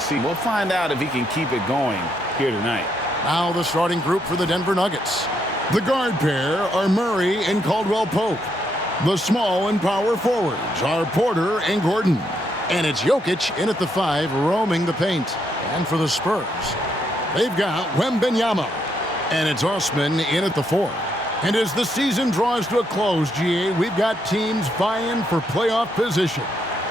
season. We'll find out if he can keep it going here tonight. Now the starting group for the Denver Nuggets. The guard pair are Murray and Caldwell Pope. The small and power forwards are Porter and Gordon. And it's Jokic in at the 5, roaming the paint. And for the Spurs, they've got Wembanyama. And it's Osman in at the 4. And as the season draws to a close, GA, we've got teams vying for playoff position,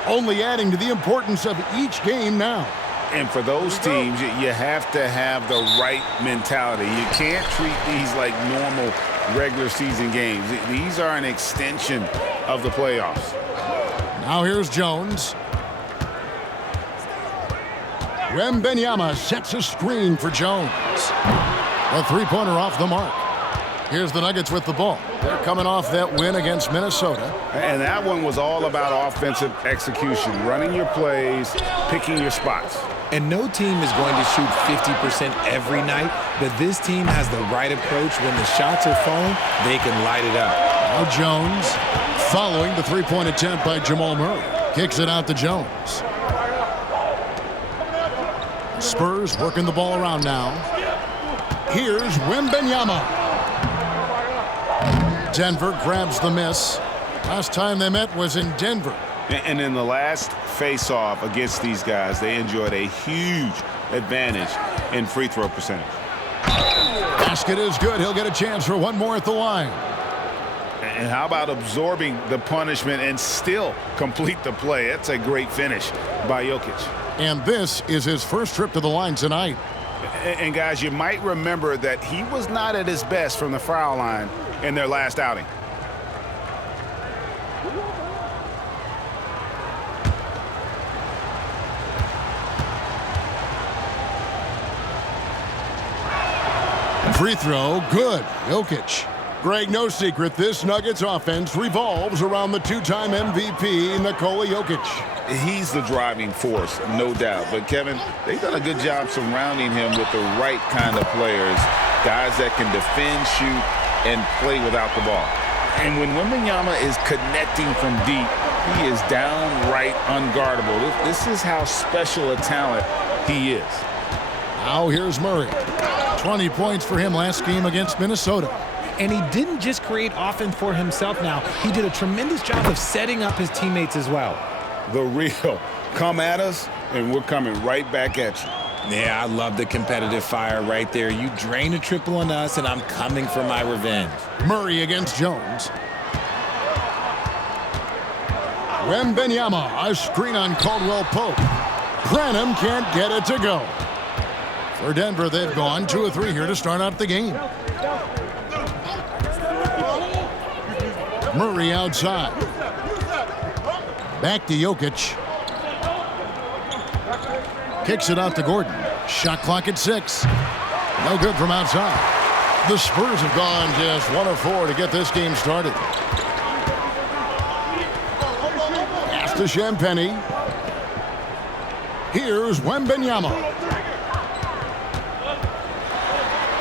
only adding to the importance of each game now. And for those teams, you have to have the right mentality. You can't treat these like normal regular season games. These are an extension of the playoffs. Now here's Jones. Wembanyama sets a screen for Jones. A three-pointer off the mark. Here's the Nuggets with the ball. They're coming off that win against Minnesota. And that one was all about offensive execution, running your plays, picking your spots. And no team is going to shoot 50% every night, but this team has the right approach. When the shots are falling, they can light it up. Now Jones, following the three-point attempt by Jamal Murray, kicks it out to Jones. Spurs working the ball around now. Here's Wembanyama. Denver grabs the miss. Last time they met was in Denver. And in the last face-off against these guys, they enjoyed a huge advantage in free throw percentage. Basket is good. He'll get a chance for one more at the line. And how about absorbing the punishment and still complete the play? That's a great finish by Jokic. And this is his first trip to the line tonight. And guys, you might remember that he was not at his best from the foul line in their last outing. Free throw, good. Jokic. Greg, no secret, this Nuggets offense revolves around the two-time MVP, Nikola Jokic. He's the driving force, no doubt. But, Kevin, they've done a good job surrounding him with the right kind of players, guys that can defend, shoot, and play without the ball. And when Wembanyama is connecting from deep, he is downright unguardable. This is how special a talent he is. Now here's Murray. 20 points for him last game against Minnesota. And he didn't just create offense for himself now. He did a tremendous job of setting up his teammates as well. The real come at us, and we're coming right back at you. Yeah, I love the competitive fire right there. You drain a triple on us, and I'm coming for my revenge. Murray against Jones. Wembanyama, a screen on Caldwell Pope. Branham can't get it to go. For Denver, they've gone 2 of 3 here to start out the game. Murray outside. Back to Jokic. Kicks it out to Gordon. Shot clock at 6. No good from outside. The Spurs have gone just 1 of 4 to get this game started. Pass to Champagnie. Here's Wembanyama.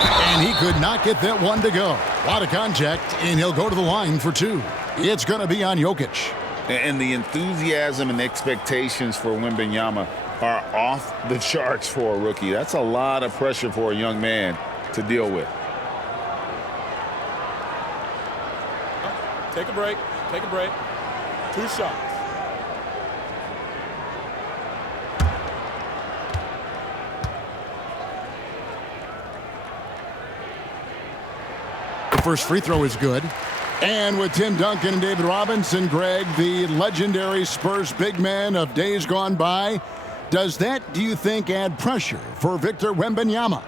And he could not get that one to go. A lot of contact, and he'll go to the line for 2. It's going to be on Jokic. And the enthusiasm and expectations for Wembanyama are off the charts for a rookie. That's a lot of pressure for a young man to deal with. Take a break. Take a break. 2 shots. The first free throw is good. And with Tim Duncan and David Robinson, Greg, the legendary Spurs big man of days gone by, does that, do you think, add pressure for Victor Wembanyama?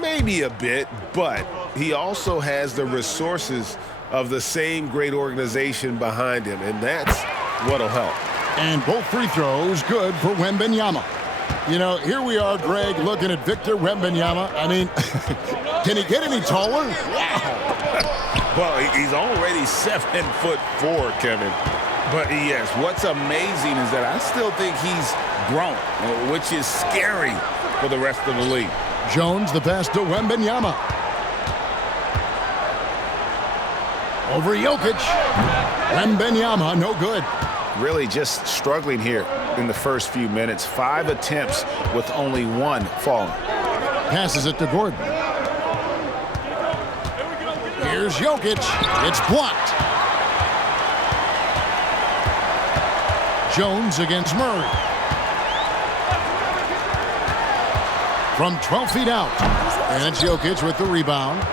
Maybe a bit, but he also has the resources of the same great organization behind him, and that's what'll help. And both free throws good for Wembanyama. You know, here we are, Greg, looking at Victor Wembanyama. I mean, can he get any taller? Wow. Well, he's already 7'4", Kevin. But yes, what's amazing is that I still think he's grown, which is scary for the rest of the league. Jones, the pass to Wembanyama. Over Jokic. Wembanyama, no good. Really just struggling here in the first few minutes. 5 attempts with only 1 falling. Passes it to Gordon. Here's Jokic. It's blocked. Jones against Murray. From 12 feet out. And it's Jokic with the rebound.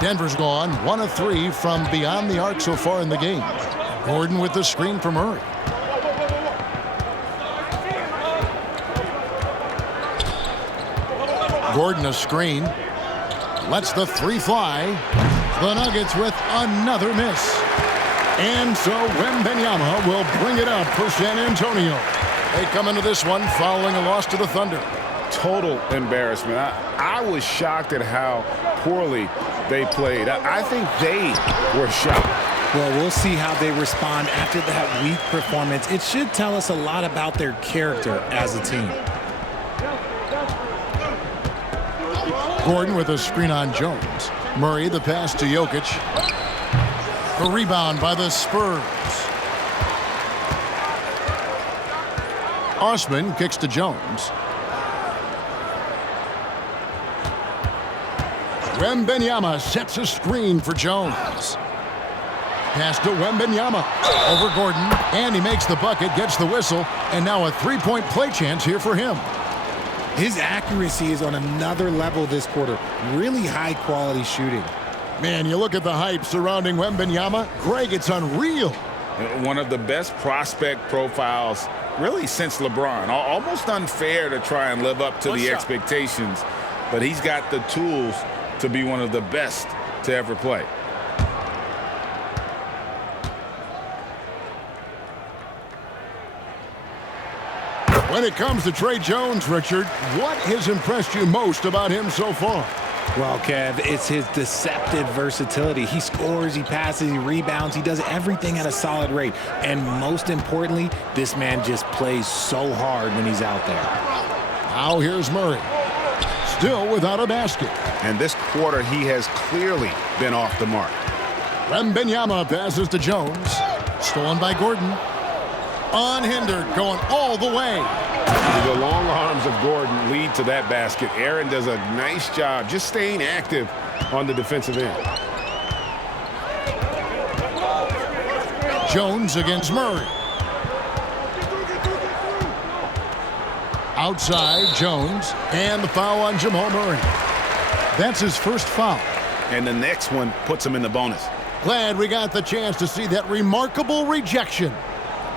Denver's gone 1 of 3 from beyond the arc so far in the game. Gordon with the screen for Murray. Gordon a screen. Lets the 3 fly. The Nuggets with another miss. And so Wembanyama will bring it up for San Antonio. They come into this one following a loss to the Thunder. Total embarrassment. I was shocked at how poorly they played. I think they were shocked. Well, we'll see how they respond after that weak performance. It should tell us a lot about their character as a team. Gordon with a screen on Jones. Murray the pass to Jokic. The rebound by the Spurs. Osman kicks to Jones. Wembanyama sets a screen for Jones. Pass to Wembanyama. Over Gordon. And he makes the bucket, gets the whistle, and now a 3-point play chance here for him. His accuracy is on another level this quarter. Really high-quality shooting. Man, you look at the hype surrounding Wembanyama. Greg, it's unreal. One of the best prospect profiles really since LeBron. Almost unfair to try and live up to the expectations, but he's got the tools to be one of the best to ever play. When it comes to Trey Jones, Richard, what has impressed you most about him so far? Well, Kev, it's his deceptive versatility. He scores, he passes, he rebounds, he does everything at a solid rate. And most importantly, this man just plays so hard when he's out there. Now here's Murray. Still without a basket. And this quarter, he has clearly been off the mark. Wembanyama passes to Jones. Stolen by Gordon. Unhindered, going all the way. The long arms of Gordon lead to that basket. Aaron does a nice job just staying active on the defensive end. Jones against Murray. Outside, Jones, and the foul on Jamal Murray. That's his first foul. And the next one puts him in the bonus. Glad we got the chance to see that remarkable rejection.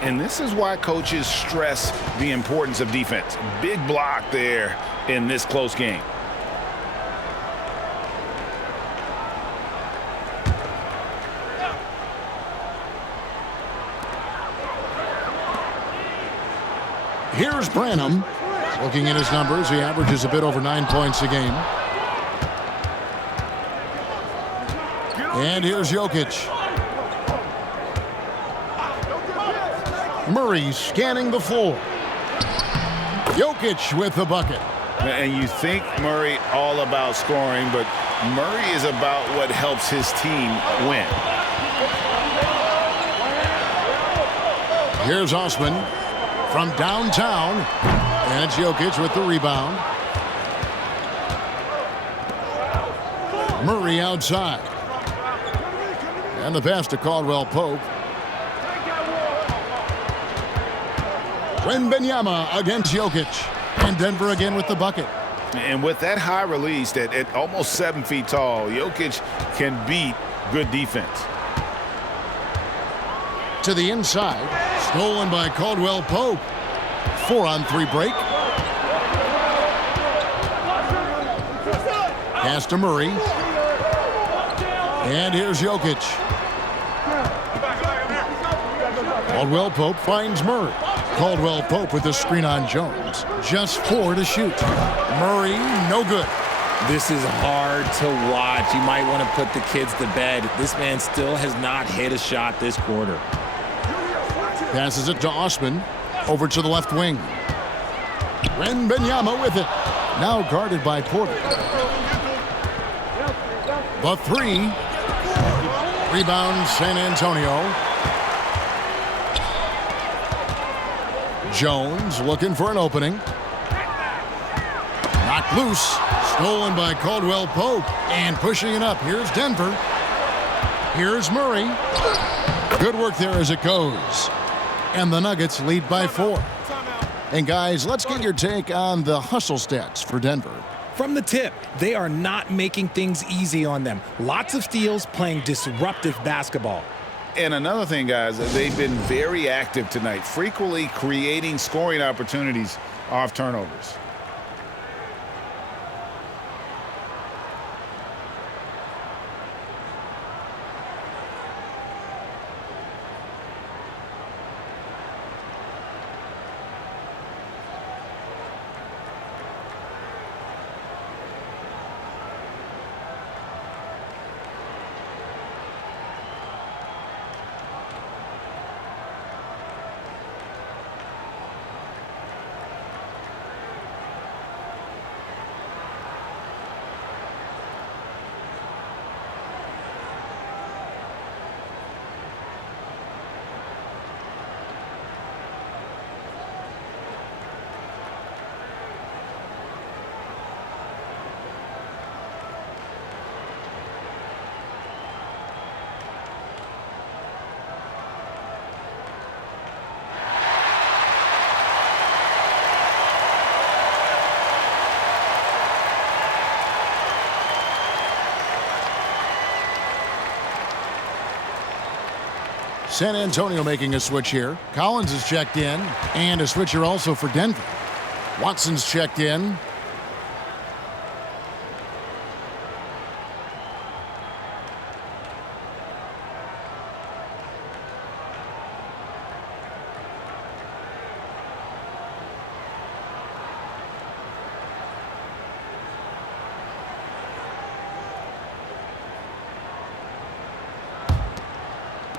And this is why coaches stress the importance of defense. Big block there in this close game. Here's Branham. Looking at his numbers, he averages a bit over 9 points a game. And here's Jokic. Murray scanning the floor. Jokic with the bucket. And you think Murray all about scoring, but Murray is about what helps his team win. Here's Osman from downtown. And it's Jokic with the rebound. Murray outside. And the pass to Caldwell Pope. Wembanyama against Jokic. And Denver again with the bucket. And with that high release at almost 7 feet tall, Jokic can beat good defense. To the inside. Stolen by Caldwell Pope. 4-on-3 break. Pass to Murray. And here's Jokic. Caldwell Pope finds Murray. Caldwell Pope with the screen on Jones. Just 4 to shoot. Murray, no good. This is hard to watch. You might want to put the kids to bed. This man still has not hit a shot this quarter. Passes it to Osman. Over to the left wing. Wembanyama with it. Now guarded by Porter. The 3. Rebound San Antonio. Jones looking for an opening. Knocked loose. Stolen by Caldwell Pope. And pushing it up. Here's Denver. Here's Murray. Good work there as it goes. And the Nuggets lead by 4. And guys, let's get your take on the hustle stats for Denver. From the tip, they are not making things easy on them. Lots of steals, playing disruptive basketball. And another thing, guys, they've been very active tonight, frequently creating scoring opportunities off turnovers. San Antonio making a switch here. Collins is checked in, and a switch here also for Denver. Watson's checked in.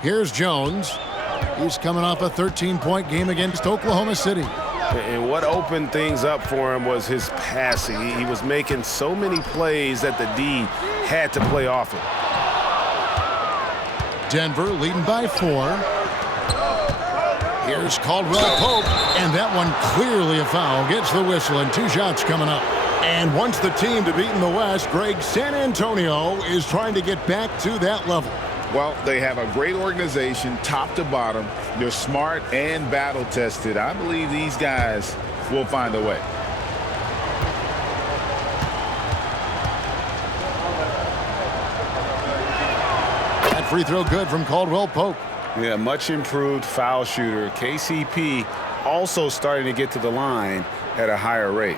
Here's Jones. He's coming off a 13-point game against Oklahoma City. And what opened things up for him was his passing. He was making so many plays that the D had to play off him. Denver leading by 4. Here's Caldwell Pope, and that one clearly a foul. Gets the whistle, and 2 shots coming up. And once the team to beat in the West, Greg, San Antonio is trying to get back to that level. Well, they have a great organization, top to bottom. They're smart and battle-tested. I believe these guys will find a way. That free throw good from Caldwell Pope. Yeah, much improved foul shooter. KCP also starting to get to the line at a higher rate.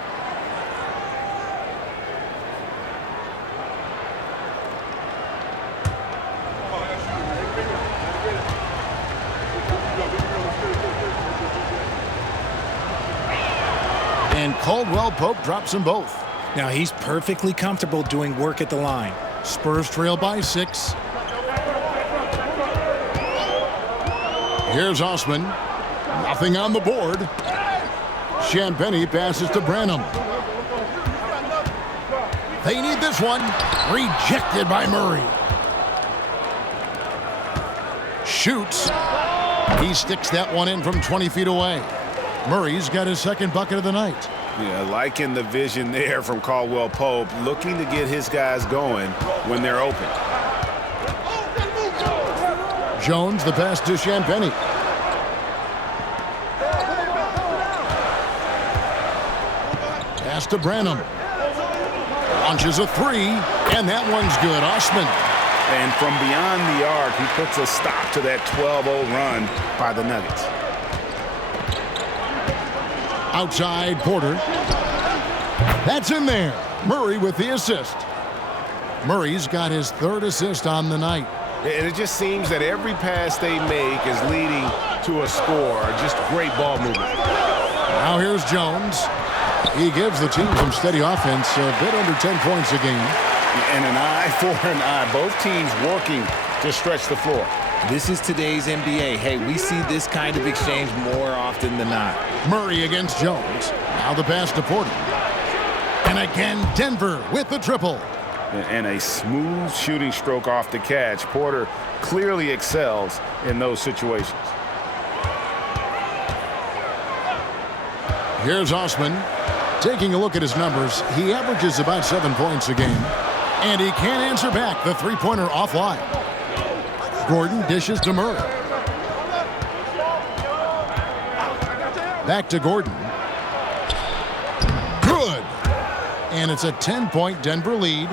And Caldwell Pope drops them both. Now he's perfectly comfortable doing work at the line. Spurs trail by 6. Here's Osman. Nothing on the board. Champagnie passes to Branham. They need this one. Rejected by Murray. Shoots. He sticks that one in from 20 feet away. Murray's got his second bucket of the night. Yeah, liking the vision there from Caldwell Pope, looking to get his guys going when they're open. Jones, the pass to Champagnie. Pass to Branham. Launches a 3, and that one's good. Osman. And from beyond the arc, he puts a stop to that 12-0 run by the Nuggets. Outside, Porter. That's in there. Murray with the assist. Murray's got his 3rd assist on the night. And it just seems that every pass they make is leading to a score. Just great ball movement. Now here's Jones. He gives the team some steady offense, a bit under 10 points a game. And an eye for an eye. Both teams working to stretch the floor. This is today's NBA. Hey, we see this kind of exchange more often than not. Murray against Jones. Now the pass to Porter. And again, Denver with the triple. And a smooth shooting stroke off the catch. Porter clearly excels in those situations. Here's Osman. Taking a look at his numbers, he averages about 7 points a game. And he can't answer back the three-pointer offline. Gordon dishes to Murray. Back to Gordon. Good. And it's a 10-point Denver lead.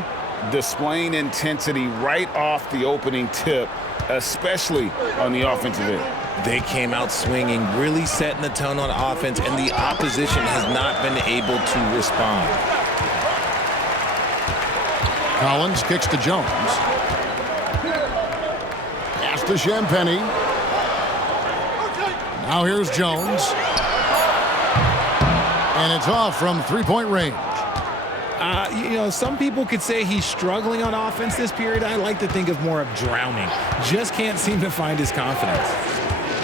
Displaying intensity right off the opening tip, especially on the offensive end. They came out swinging, really setting the tone on offense, and the opposition has not been able to respond. Collins kicks to Jones. Pass to Champagny. Now here's Jones. And it's off from three-point range. Some people could say he's struggling on offense this period. I like to think of more of drowning. Just can't seem to find his confidence.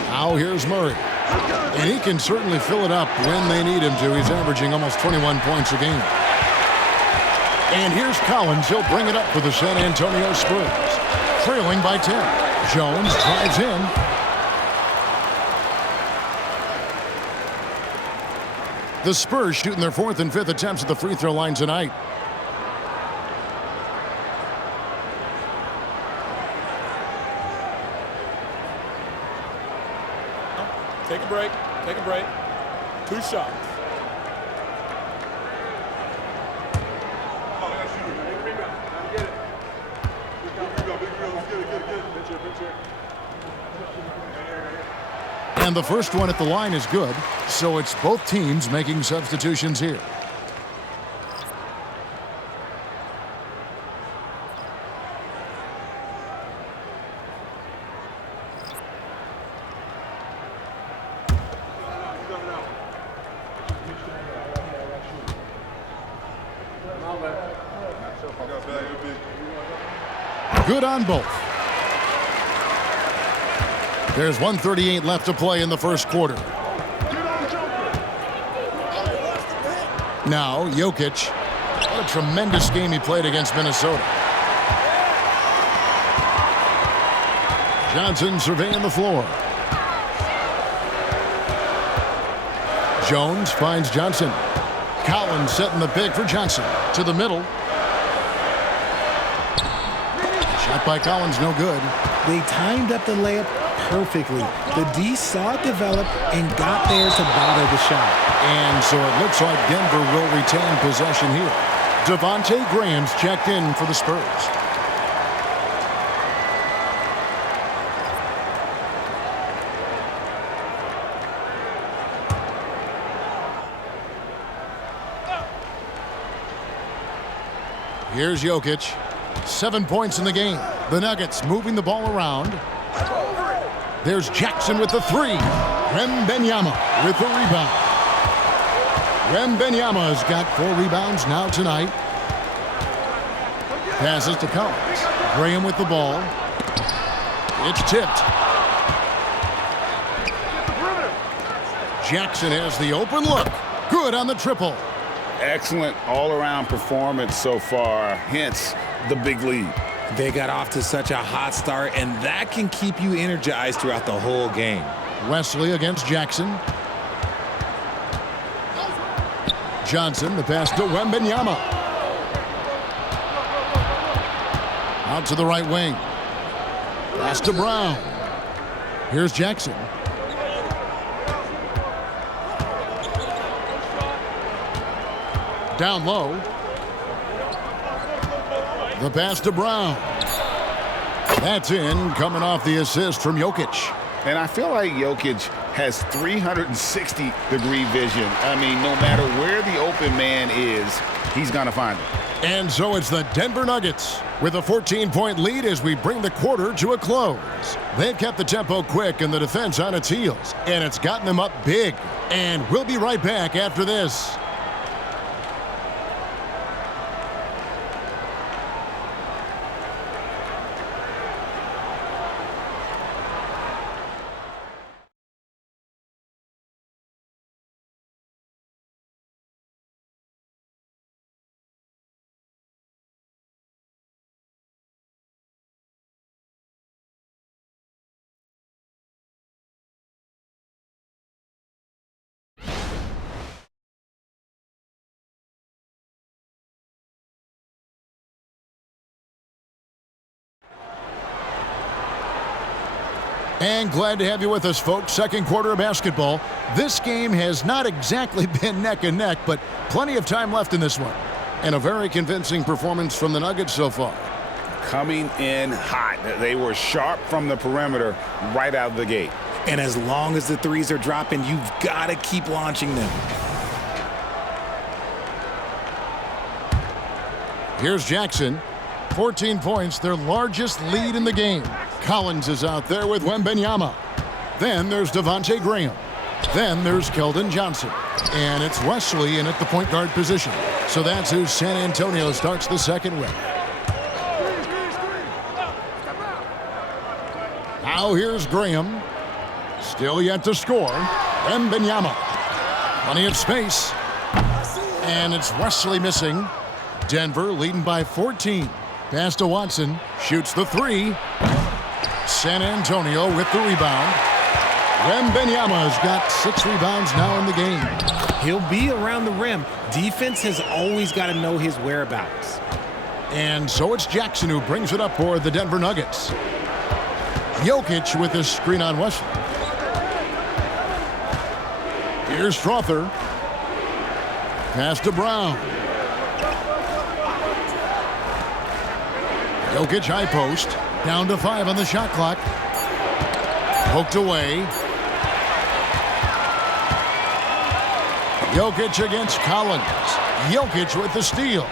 Now here's Murray. And he can certainly fill it up when they need him to. He's averaging almost 21 points a game. And here's Collins. He'll bring it up for the San Antonio Spurs. Trailing by 10. Jones drives in. The Spurs shooting their fourth and fifth attempts at the free throw line tonight. Take a break. Take a break. 2 shots. And the first one at the line is good, so it's both teams making substitutions here. Good on both. There's 1:38 left to play in the first quarter. Now, Jokic. What a tremendous game he played against Minnesota. Johnson surveying the floor. Jones finds Johnson. Collins setting the pick for Johnson. To the middle. Shot by Collins, no good. They timed up the layup perfectly. The D saw it develop and got there to bother the shot. And so it looks like Denver will retain possession here. Devontae Graham's checked in for the Spurs. Here's Jokic. 7 points in the game. The Nuggets moving the ball around. There's Jackson with the three. Wembanyama with the rebound. Wembanyama has got 4 rebounds now tonight. Passes to Collins. Graham with the ball. It's tipped. Jackson has the open look. Good on the triple. Excellent all-around performance so far, hence the big lead. They got off to such a hot start, and that can keep you energized throughout the whole game. Wesley against Jackson. Johnson, the pass to Wembanyama. Out to the right wing. Pass to Brown. Here's Jackson. Down low. The pass to Brown. That's in, coming off the assist from Jokic. And I feel like Jokic has 360-degree vision. I mean, no matter where the open man is, he's going to find it. And so it's the Denver Nuggets with a 14-point lead as we bring the quarter to a close. They've kept the tempo quick and the defense on its heels, and it's gotten them up big. And we'll be right back after this. And glad to have you with us, folks. Second quarter of basketball. This game has not exactly been neck and neck, but plenty of time left in this one. And a very convincing performance from the Nuggets so far. Coming in hot. They were sharp from the perimeter right out of the gate. And as long as the threes are dropping, you've got to keep launching them. Here's Jackson. 14 points, their largest lead in the game. Collins is out there with Wembanyama. Then there's Devontae Graham. Then there's Keldon Johnson. And it's Wesley in at the point guard position. So that's who San Antonio starts the second with. Now here's Graham. Still yet to score. Wembanyama. Plenty of space. And it's Wesley missing. Denver leading by 14. Pass to Watson. Shoots the three. San Antonio with the rebound. Wembanyama's got 6 rebounds now in the game. He'll be around the rim. Defense has always got to know his whereabouts. And so it's Jackson who brings it up for the Denver Nuggets. Jokic with a screen on Wesley. Here's Strother. Pass to Brown. Jokic high post. Down to 5 on the shot clock. Poked away. Jokic against Collins. Jokic with the steal.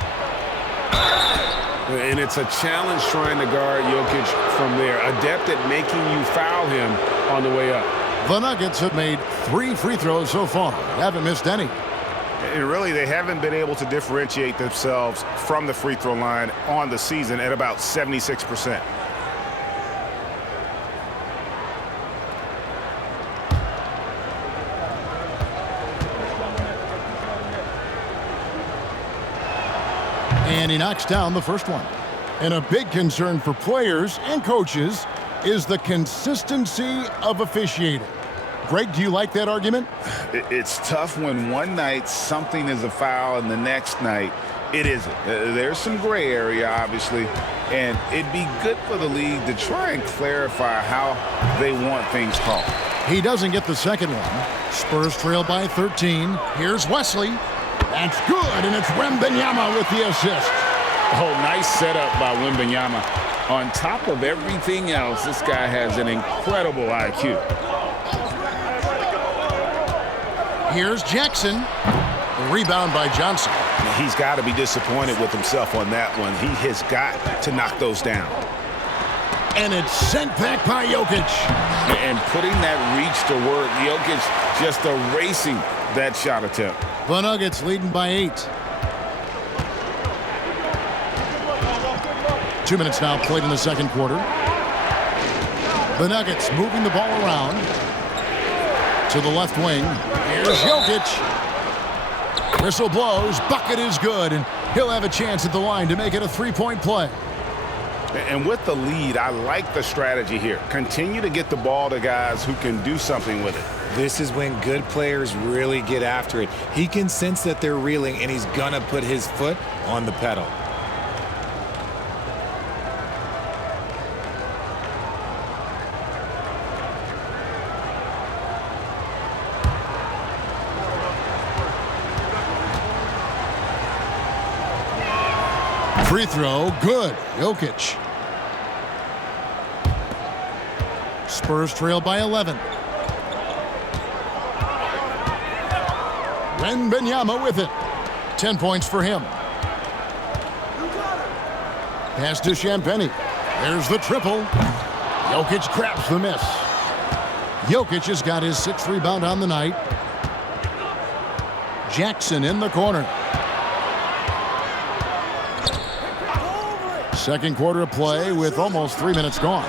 And it's a challenge trying to guard Jokic from there. Adept at making you foul him on the way up. The Nuggets have made 3 free throws so far. Haven't missed any. And really, they haven't been able to differentiate themselves from the free throw line on the season at about 76%. And he knocks down the first one. And a big concern for players and coaches is the consistency of officiating. Greg, do you like that argument? It's tough when one night something is a foul and the next night it isn't. There's some gray area, obviously, and it'd be good for the league to try and clarify how they want things called. He doesn't get the second one. Spurs trail by 13. Here's Wesley. That's good, and it's Wembanyama with the assist. Oh, nice setup by Wembanyama. On top of everything else, this guy has an incredible IQ. Here's Jackson. The rebound by Johnson. He's got to be disappointed with himself on that one. He has got to knock those down. And it's sent back by Jokic. And putting that reach to work, Jokic just erasing that shot attempt. The Nuggets leading by 8. 2 minutes now played in the second quarter. The Nuggets moving the ball around to the left wing. Here's Jokic. Whistle blows. Bucket is good, and he'll have a chance at the line to make it a 3-point play. And with the lead, I like the strategy here. Continue to get the ball to guys who can do something with it. This is when good players really get after it. He can sense that they're reeling, and he's going to put his foot on the pedal. Free throw, good. Jokic. Spurs trail by 11. Wembanyama with it. 10 points for him. Pass to Champagnie. There's the triple. Jokic grabs the miss. Jokic has got his 6th rebound on the night. Jackson in the corner. Second quarter of play with almost 3 minutes gone.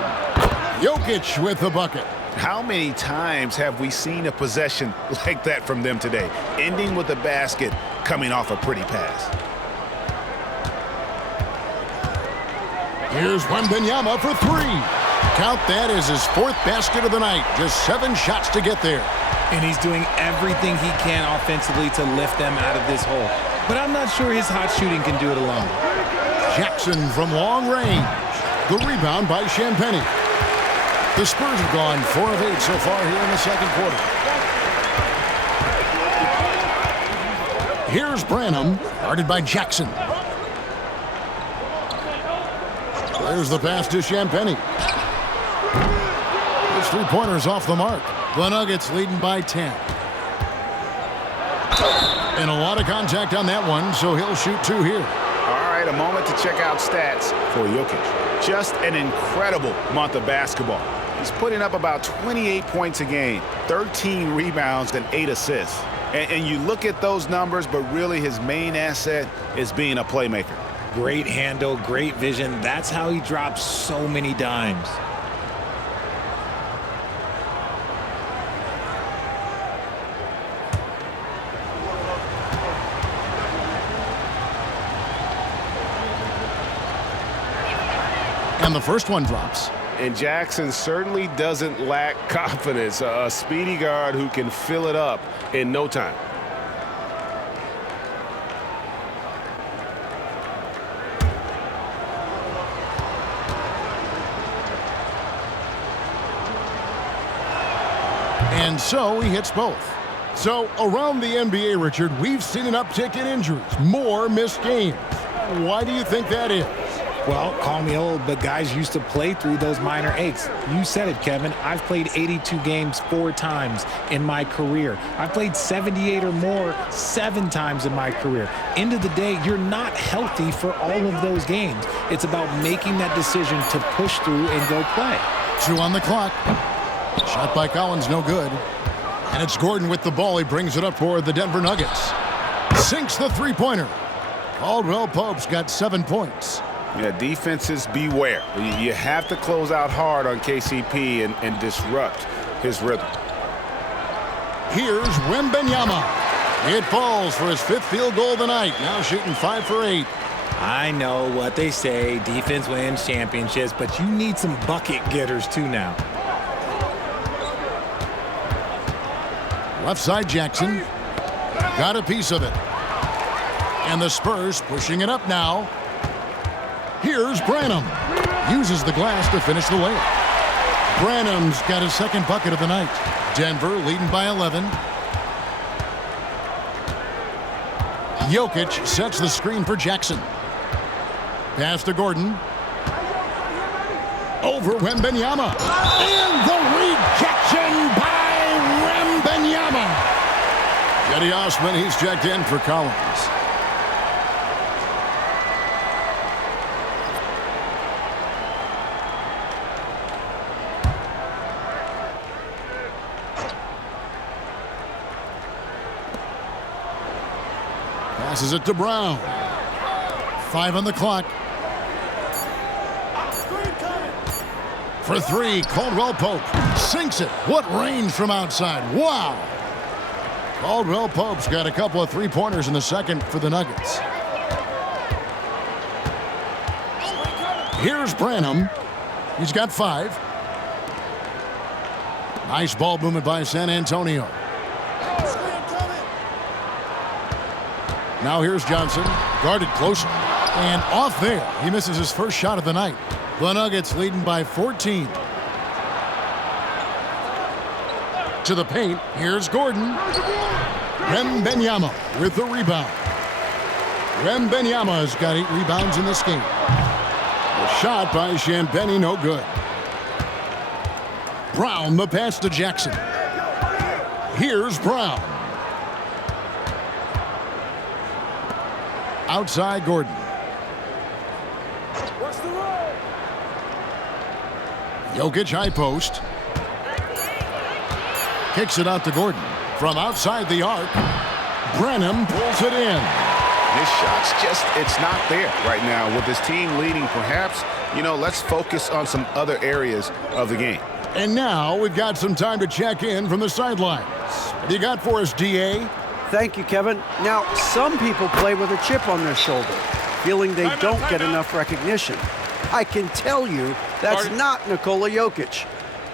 Jokic with the bucket. How many times have we seen a possession like that from them today, ending with a basket coming off a pretty pass? Here's Wembanyama for 3. Count that as his 4th basket of the night. Just 7 shots to get there. And he's doing everything he can offensively to lift them out of this hole. But I'm not sure his hot shooting can do it alone. Jackson from long range. The rebound by Champagnie. The Spurs have gone 4 of 8 so far here in the second quarter. Here's Branham, guarded by Jackson. There's the pass to Champagnie. His three-pointer's off the mark. The Nuggets leading by 10. And a lot of contact on that one, so he'll shoot 2 here. All right, a moment to check out stats for Jokic. Just an incredible month of basketball. He's putting up about 28 points a game, 13 rebounds, and 8 assists. And you look at those numbers, but really his main asset is being a playmaker. Great handle, great vision. That's how he drops so many dimes. And the first one drops. And Jackson certainly doesn't lack confidence. A speedy guard who can fill it up in no time. And so he hits both. So around the NBA, Richard, we've seen an uptick in injuries, more missed games. Why do you think that is? Well, call me old, but guys used to play through those minor aches. You said it, Kevin. I've played 82 games 4 times in my career. I've played 78 or more 7 times in my career. End of the day, you're not healthy for all of those games. It's about making that decision to push through and go play. 2 on the clock. Shot by Collins, no good. And it's Gordon with the ball. He brings it up for the Denver Nuggets. Sinks the three-pointer. Caldwell Pope's got 7 points. Yeah, defenses beware. You have to close out hard on KCP and disrupt his rhythm. Here's Wembanyama. It falls for his 5th field goal of the night. Now shooting 5 for 8. I know what they say, defense wins championships, but you need some bucket getters too now. Left side Jackson. Got a piece of it. And the Spurs pushing it up now. Here's Branham. Uses the glass to finish the layup. Branham's got his 2nd bucket of the night. Denver leading by 11. Jokic sets the screen for Jackson. Pass to Gordon. Over Wembanyama. And the rejection by Wembanyama. Cedi Osman, he's checked in for Collins. Passes it to Brown. 5 on the clock. For 3, Caldwell Pope sinks it. What range from outside. Wow. Caldwell Pope's got a couple of three-pointers in the second for the Nuggets. Here's Branham. He's got 5. Nice ball movement by San Antonio. Now here's Johnson, guarded closer, and off there. He misses his first shot of the night. The Nuggets leading by 14. To the paint, here's Gordon. Wembanyama with the rebound. Wembanyama's got 8 rebounds in this game. A shot by Champagnie, no good. Brown, the pass to Jackson. Here's Brown. Outside Gordon. Jokic high post. Kicks it out to Gordon. From outside the arc, Branham pulls it in. His shot's just, it's not there right now. With his team leading, perhaps, let's focus on some other areas of the game. And now we've got some time to check in from the sidelines. What do you got for us, D.A.? Thank you, Kevin. Now, some people play with a chip on their shoulder, feeling they don't get enough recognition. I can tell you that's not Nikola Jokic.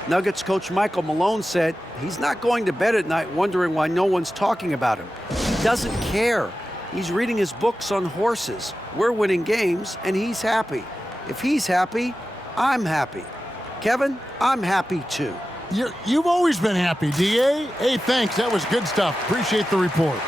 Nuggets coach Michael Malone said he's not going to bed at night wondering why no one's talking about him. He doesn't care. He's reading his books on horses. We're winning games, and he's happy. If he's happy, I'm happy. Kevin, I'm happy too. You've always been happy, D.A. Hey, thanks. That was good stuff. Appreciate the report.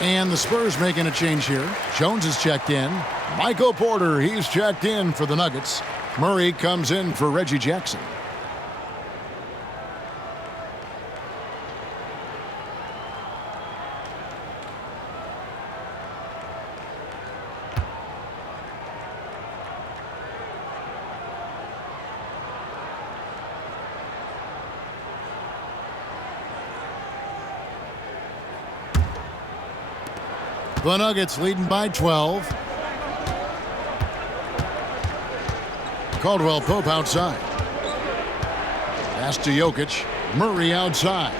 And the Spurs making a change here. Jones is checked in. Michael Porter, he's checked in for the Nuggets. Murray comes in for Reggie Jackson. The Nuggets leading by 12. Caldwell Pope outside. Pass to Jokic. Murray outside.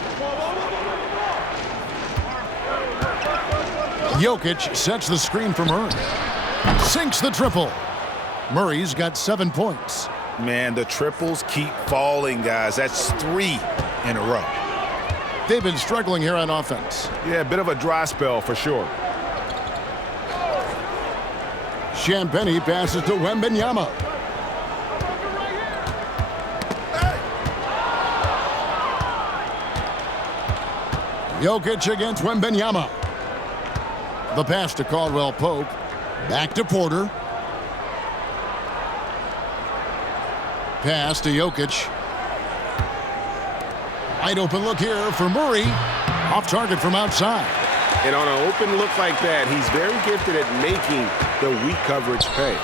Jokic sets the screen for Murray. Sinks the triple. Murray's got 7 points. Man, the triples keep falling, guys. That's 3 in a row. They've been struggling here on offense. Yeah, a bit of a dry spell for sure. Champagnie passes to Wembanyama. Jokic against Wembanyama. The pass to Caldwell Pope. Back to Porter. Pass to Jokic. Wide open look here for Murray. Off target from outside. And on an open look like that, he's very gifted at making the weak coverage pay.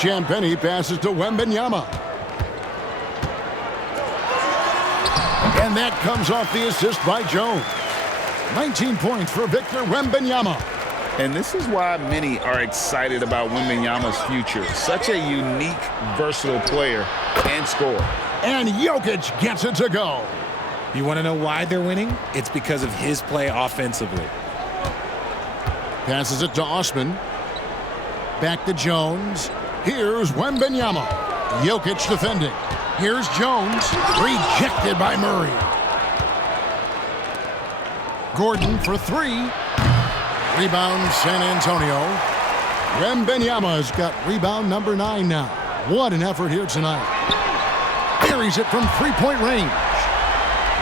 Champagnie passes to Wembanyama. And that comes off the assist by Jones. 19 points for Victor Wembanyama. And this is why many are excited about Wembanyama's future. Such a unique, versatile player and scorer. And Jokic gets it to go. You want to know why they're winning? It's because of his play offensively. Passes it to Osman. Back to Jones. Here's Wembanyama. Jokic defending. Here's Jones. Rejected by Murray. Gordon for 3. Rebound San Antonio. Wembanyama's got rebound number 9 now. What an effort here tonight. Buries it from 3-point range.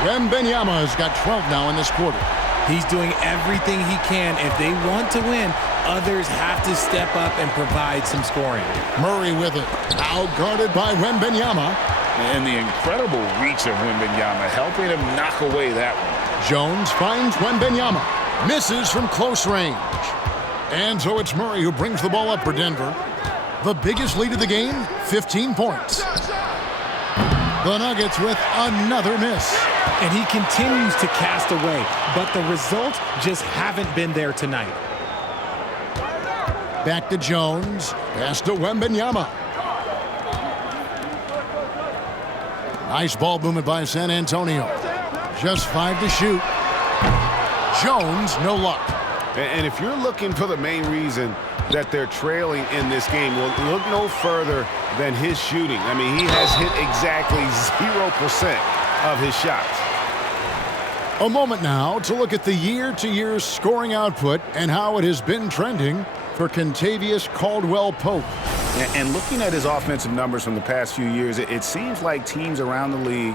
Wembanyama's got 12 now in this quarter. He's doing everything he can. If they want to win, others have to step up and provide some scoring. Murray with it. Now guarded by Wembanyama. And the incredible reach of Wembanyama, helping him knock away that one. Jones finds Wembanyama. Misses from close range. And so it's Murray who brings the ball up for Denver. The biggest lead of the game, 15 points. The Nuggets with another miss. And he continues to cast away, but the results just haven't been there tonight. Back to Jones. Pass to Wembanyama. Nice ball movement by San Antonio. Just 5 to shoot. Jones, no luck. And if you're looking for the main reason that they're trailing in this game, well, look no further than his shooting. I mean, he has hit exactly 0% of his shots. A moment now to look at the year-to-year scoring output and how it has been trending for Kentavious Caldwell-Pope. And looking at his offensive numbers from the past few years, it seems like teams around the league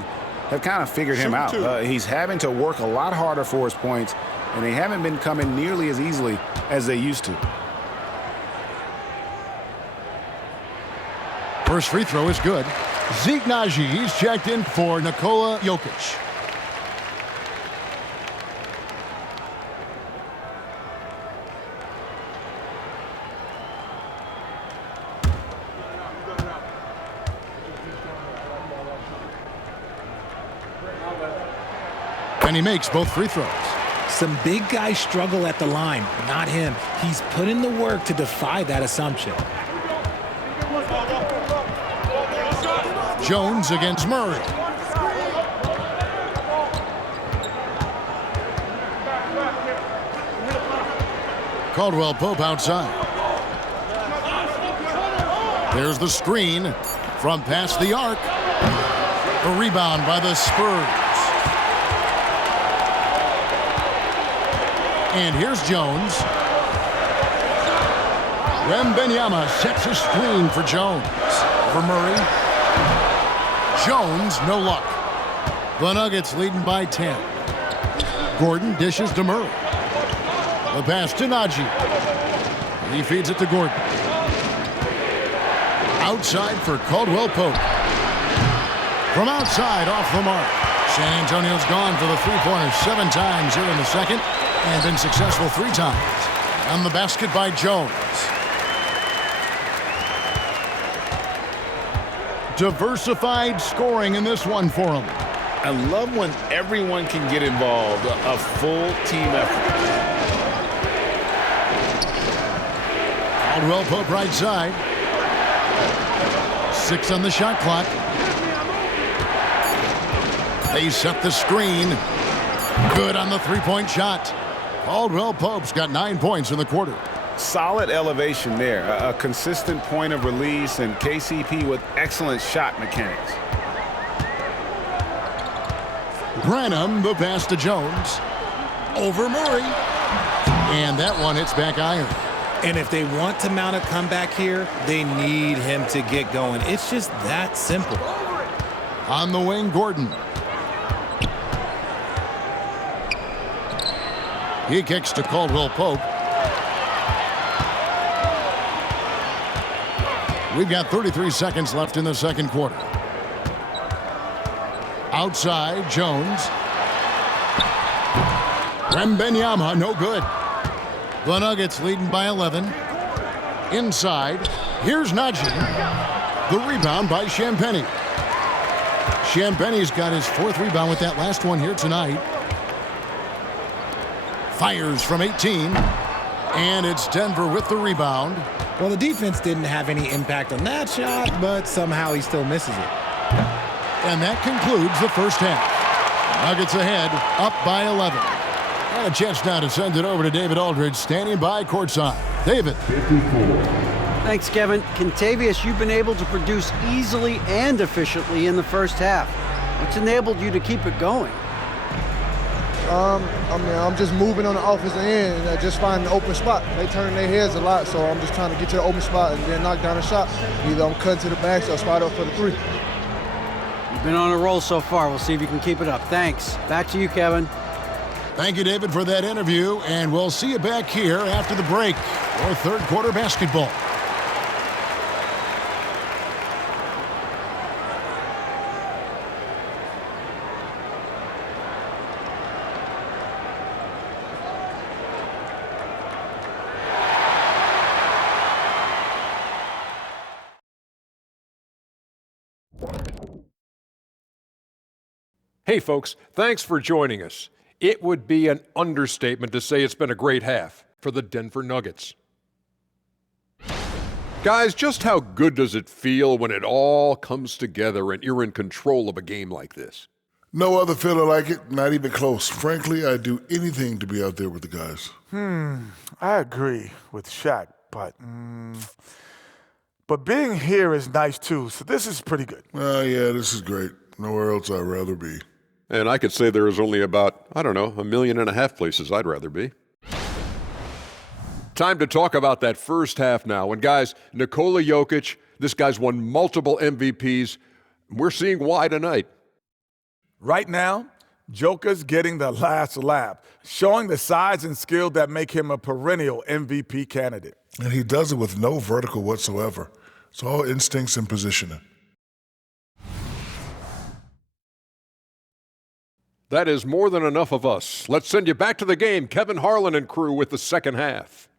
have kind of figured him out. He's having to work a lot harder for his points, and they haven't been coming nearly as easily as they used to. First free throw is good. Zeke Naji, he's checked in for Nikola Jokic. And he makes both free throws. Some big guys struggle at the line, not him. He's put in the work to defy that assumption. Jones against Murray. Caldwell Pope outside. There's the screen from past the arc. A rebound by the Spurs. And here's Jones. Wembanyama sets a screen for Jones. For Murray. Jones, no luck. The Nuggets leading by 10. Gordon dishes to Murray. The pass to Naji. He feeds it to Gordon. Outside for Caldwell Pope. From outside, off the mark. San Antonio's gone for the three-pointer 7 times here in the second and been successful 3 times. On the basket by Jones. Diversified scoring in this one for him. I love when everyone can get involved, a full team effort. Caldwell Pope right side. 6 on the shot clock. They set the screen. Good on the three-point shot. Caldwell Pope's got 9 points in the quarter. Solid elevation there. A consistent point of release, and KCP with excellent shot mechanics. Branham, the pass to Jones. Over Murray. And that one hits back iron. And if they want to mount a comeback here, they need him to get going. It's just that simple. On the wing, Gordon. He kicks to Caldwell Pope. We've got 33 seconds left in the second quarter. Outside, Jones. Wembanyama, no good. The Nuggets leading by 11. Inside, here's Naji. The rebound by Champagnie. Champagnie's got his 4th rebound with that last one here tonight. Fires from 18. And it's Denver with the rebound. Well, the defense didn't have any impact on that shot, but somehow he still misses it. And that concludes the first half. Nuggets ahead, up by 11. And a chance now to send it over to David Aldridge, standing by courtside. David. 54. Thanks, Kevin. Contavious, you've been able to produce easily and efficiently in the first half. What's enabled you to keep it going? I'm just moving on the offensive end and I just find an open spot. They turn their heads a lot, so I'm just trying to get to the open spot and then knock down a shot. Either I'm cutting to the back or spot up for the 3. You've been on a roll so far. We'll see if you can keep it up. Thanks. Back to you, Kevin. Thank you, David, for that interview, and we'll see you back here after the break for third quarter basketball. Hey, folks, thanks for joining us. It would be an understatement to say it's been a great half for the Denver Nuggets. Guys, just how good does it feel when it all comes together and you're in control of a game like this? No other feeling like it, not even close. Frankly, I'd do anything to be out there with the guys. I agree with Shaq, but being here is nice too, so this is pretty good. Yeah, this is great. Nowhere else I'd rather be. And I could say there is only about, 1.5 million places I'd rather be. Time to talk about that first half now. And guys, Nikola Jokic, this guy's won multiple MVPs. We're seeing why tonight. Right now, Joker's getting the last laugh, showing the size and skill that make him a perennial MVP candidate. And he does it with no vertical whatsoever. It's all instincts and positioning. That is more than enough of us. Let's send you back to the game. Kevin Harlan and crew with the second half.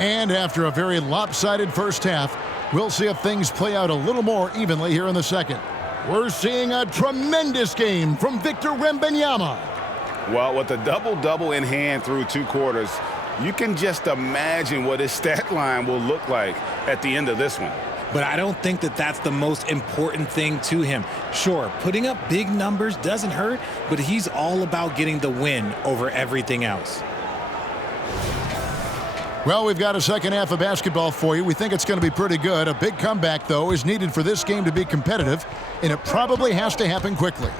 And after a very lopsided first half, we'll see if things play out a little more evenly here in the second. We're seeing a tremendous game from Victor Wembanyama. Well, with a double-double in hand through 2 quarters, you can just imagine what his stat line will look like at the end of this one. But I don't think that that's the most important thing to him. Sure, putting up big numbers doesn't hurt, but he's all about getting the win over everything else. Well, we've got a second half of basketball for you. We think it's going to be pretty good. A big comeback, though, is needed for this game to be competitive, and it probably has to happen quickly.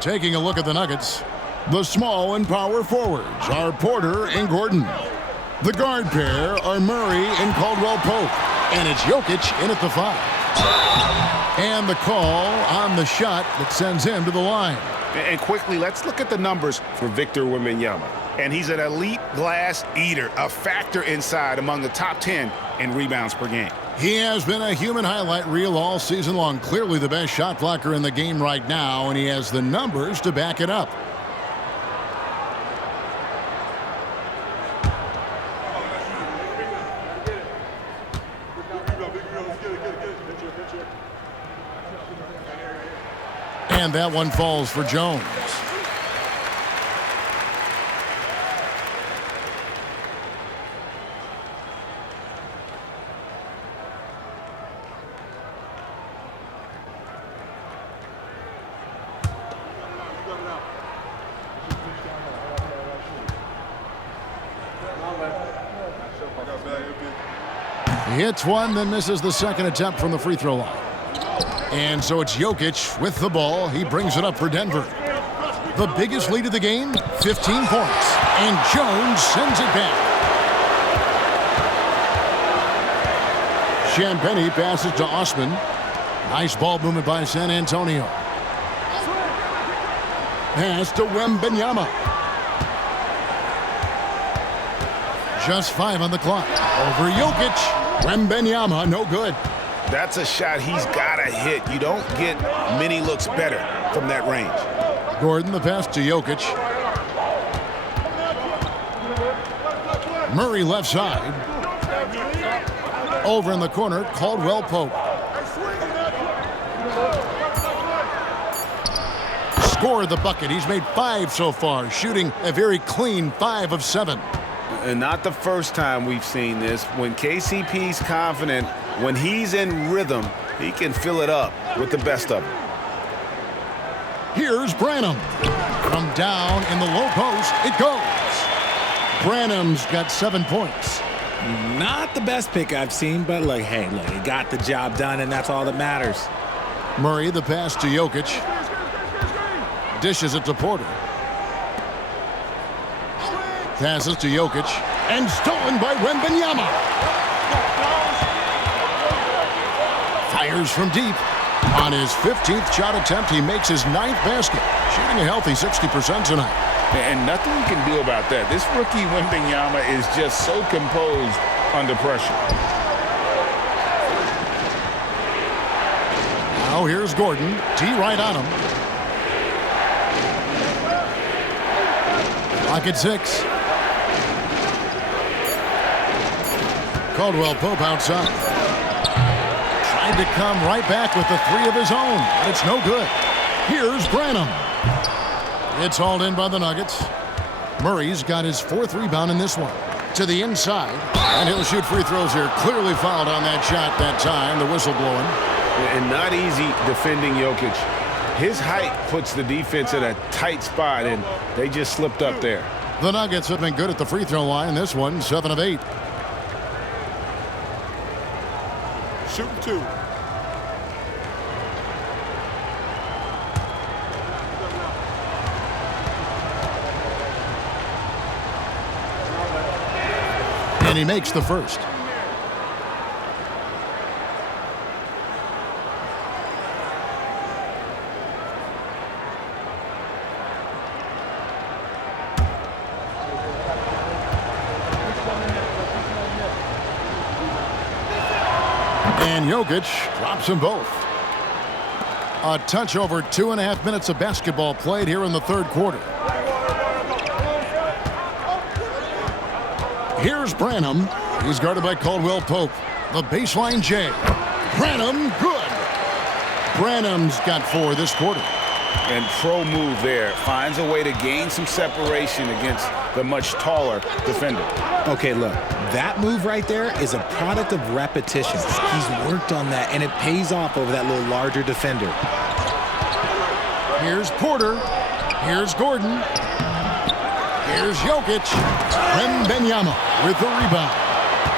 Taking a look at the Nuggets, the small and power forwards are Porter and Gordon. The guard pair are Murray and Caldwell-Pope, and it's Jokic in at the 5. And the call on the shot that sends him to the line. And quickly, let's look at the numbers for Victor Wembanyama. And he's an elite glass eater, a factor inside among the top 10 in rebounds per game. He has been a human highlight reel all season long. Clearly the best shot blocker in the game right now, and he has the numbers to back it up. And that one falls for Jones. He hits one, then misses the second attempt from the free throw line. And so it's Jokic with the ball. He brings it up for Denver. The biggest lead of the game, 15 points. And Jones sends it back. Champagnie passes to Osman. Nice ball movement by San Antonio. Pass to Wembanyama. Just 5 on the clock. Over Jokic. Wembanyama, no good. That's a shot he's got to hit. You don't get many looks better from that range. Gordon, the pass to Jokic. Murray left side. Over in the corner, Caldwell-Pope. Scored the bucket. He's made 5 so far, shooting a very clean 5 of 7. And not the first time we've seen this. When KCP's confident, when he's in rhythm, he can fill it up with the best of them. Here's Branham. From down in the low post, it goes. Branham's got 7 points. Not the best pick I've seen, but look, hey, look, he got the job done, and that's all that matters. Murray, the pass to Jokic. Dishes it to Porter. Passes to Jokic. And stolen by Wembanyama. Fires from deep. On his 15th shot attempt, he makes his 9th basket. Shooting a healthy 60% tonight. And nothing you can do about that. This rookie Wembanyama is just so composed under pressure. Now here's Gordon. T right on him. Clock at 6. Caldwell-Pope outside. Tried to come right back with the 3 of his own, but it's no good. Here's Branham. It's hauled in by the Nuggets. Murray's got his 4th rebound in this one. To the inside, and he'll shoot free throws here. Clearly fouled on that shot that time, the whistle blowing. And not easy defending Jokic. His height puts the defense in a tight spot, and they just slipped up there. The Nuggets have been good at the free throw line. This one, 7 of 8. Shooting 2. And he makes the first. And Jokic drops them both. A touch over 2.5 minutes of basketball played here in the third quarter. Here's Branham. He's guarded by Caldwell Pope. The baseline J. Branham, good. Branham's got 4 this quarter. And pro move there. Finds a way to gain some separation against the much taller defender. Okay, look, that move right there is a product of repetitions. He's worked on that, and it pays off over that little larger defender. Here's Porter. Here's Gordon. Here's Jokic. Wembanyama with the rebound.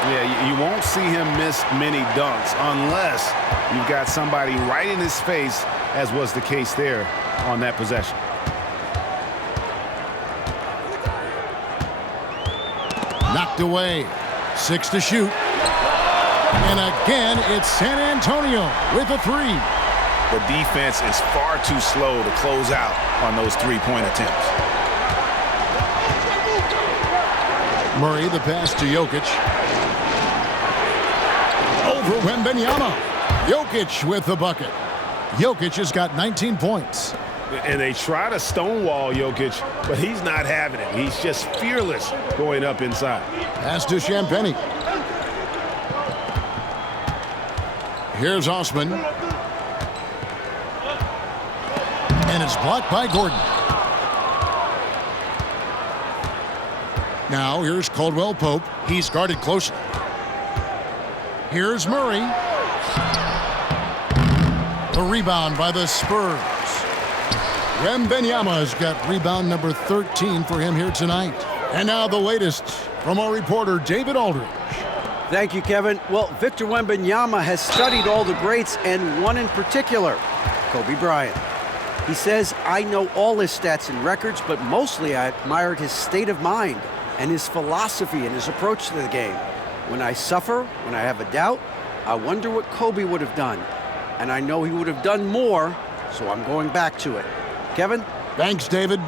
Yeah, you won't see him miss many dunks unless you've got somebody right in his face, as was the case there on that possession. Knocked away. 6 to shoot. And again, it's San Antonio with a 3. The defense is far too slow to close out on those three-point attempts. Murray, the pass to Jokic. Over Wembanyama. Jokic with the bucket. Jokic has got 19 points. And they try to stonewall Jokic, but he's not having it. He's just fearless going up inside. Pass to Champagnie. Here's Osman. And it's blocked by Gordon. Now here's Caldwell Pope. He's guarded closely. Here's Murray. The rebound by the Spurs. Wembanyama's got rebound number 13 for him here tonight. And now the latest from our reporter, David Aldridge. Thank you, Kevin. Well, Victor Wembanyama has studied all the greats, and one in particular, Kobe Bryant. He says, I know all his stats and records, but mostly I admired his state of mind and his philosophy and his approach to the game. When I suffer, when I have a doubt, I wonder what Kobe would have done. And I know he would have done more, so I'm going back to it. Kevin? Thanks, David.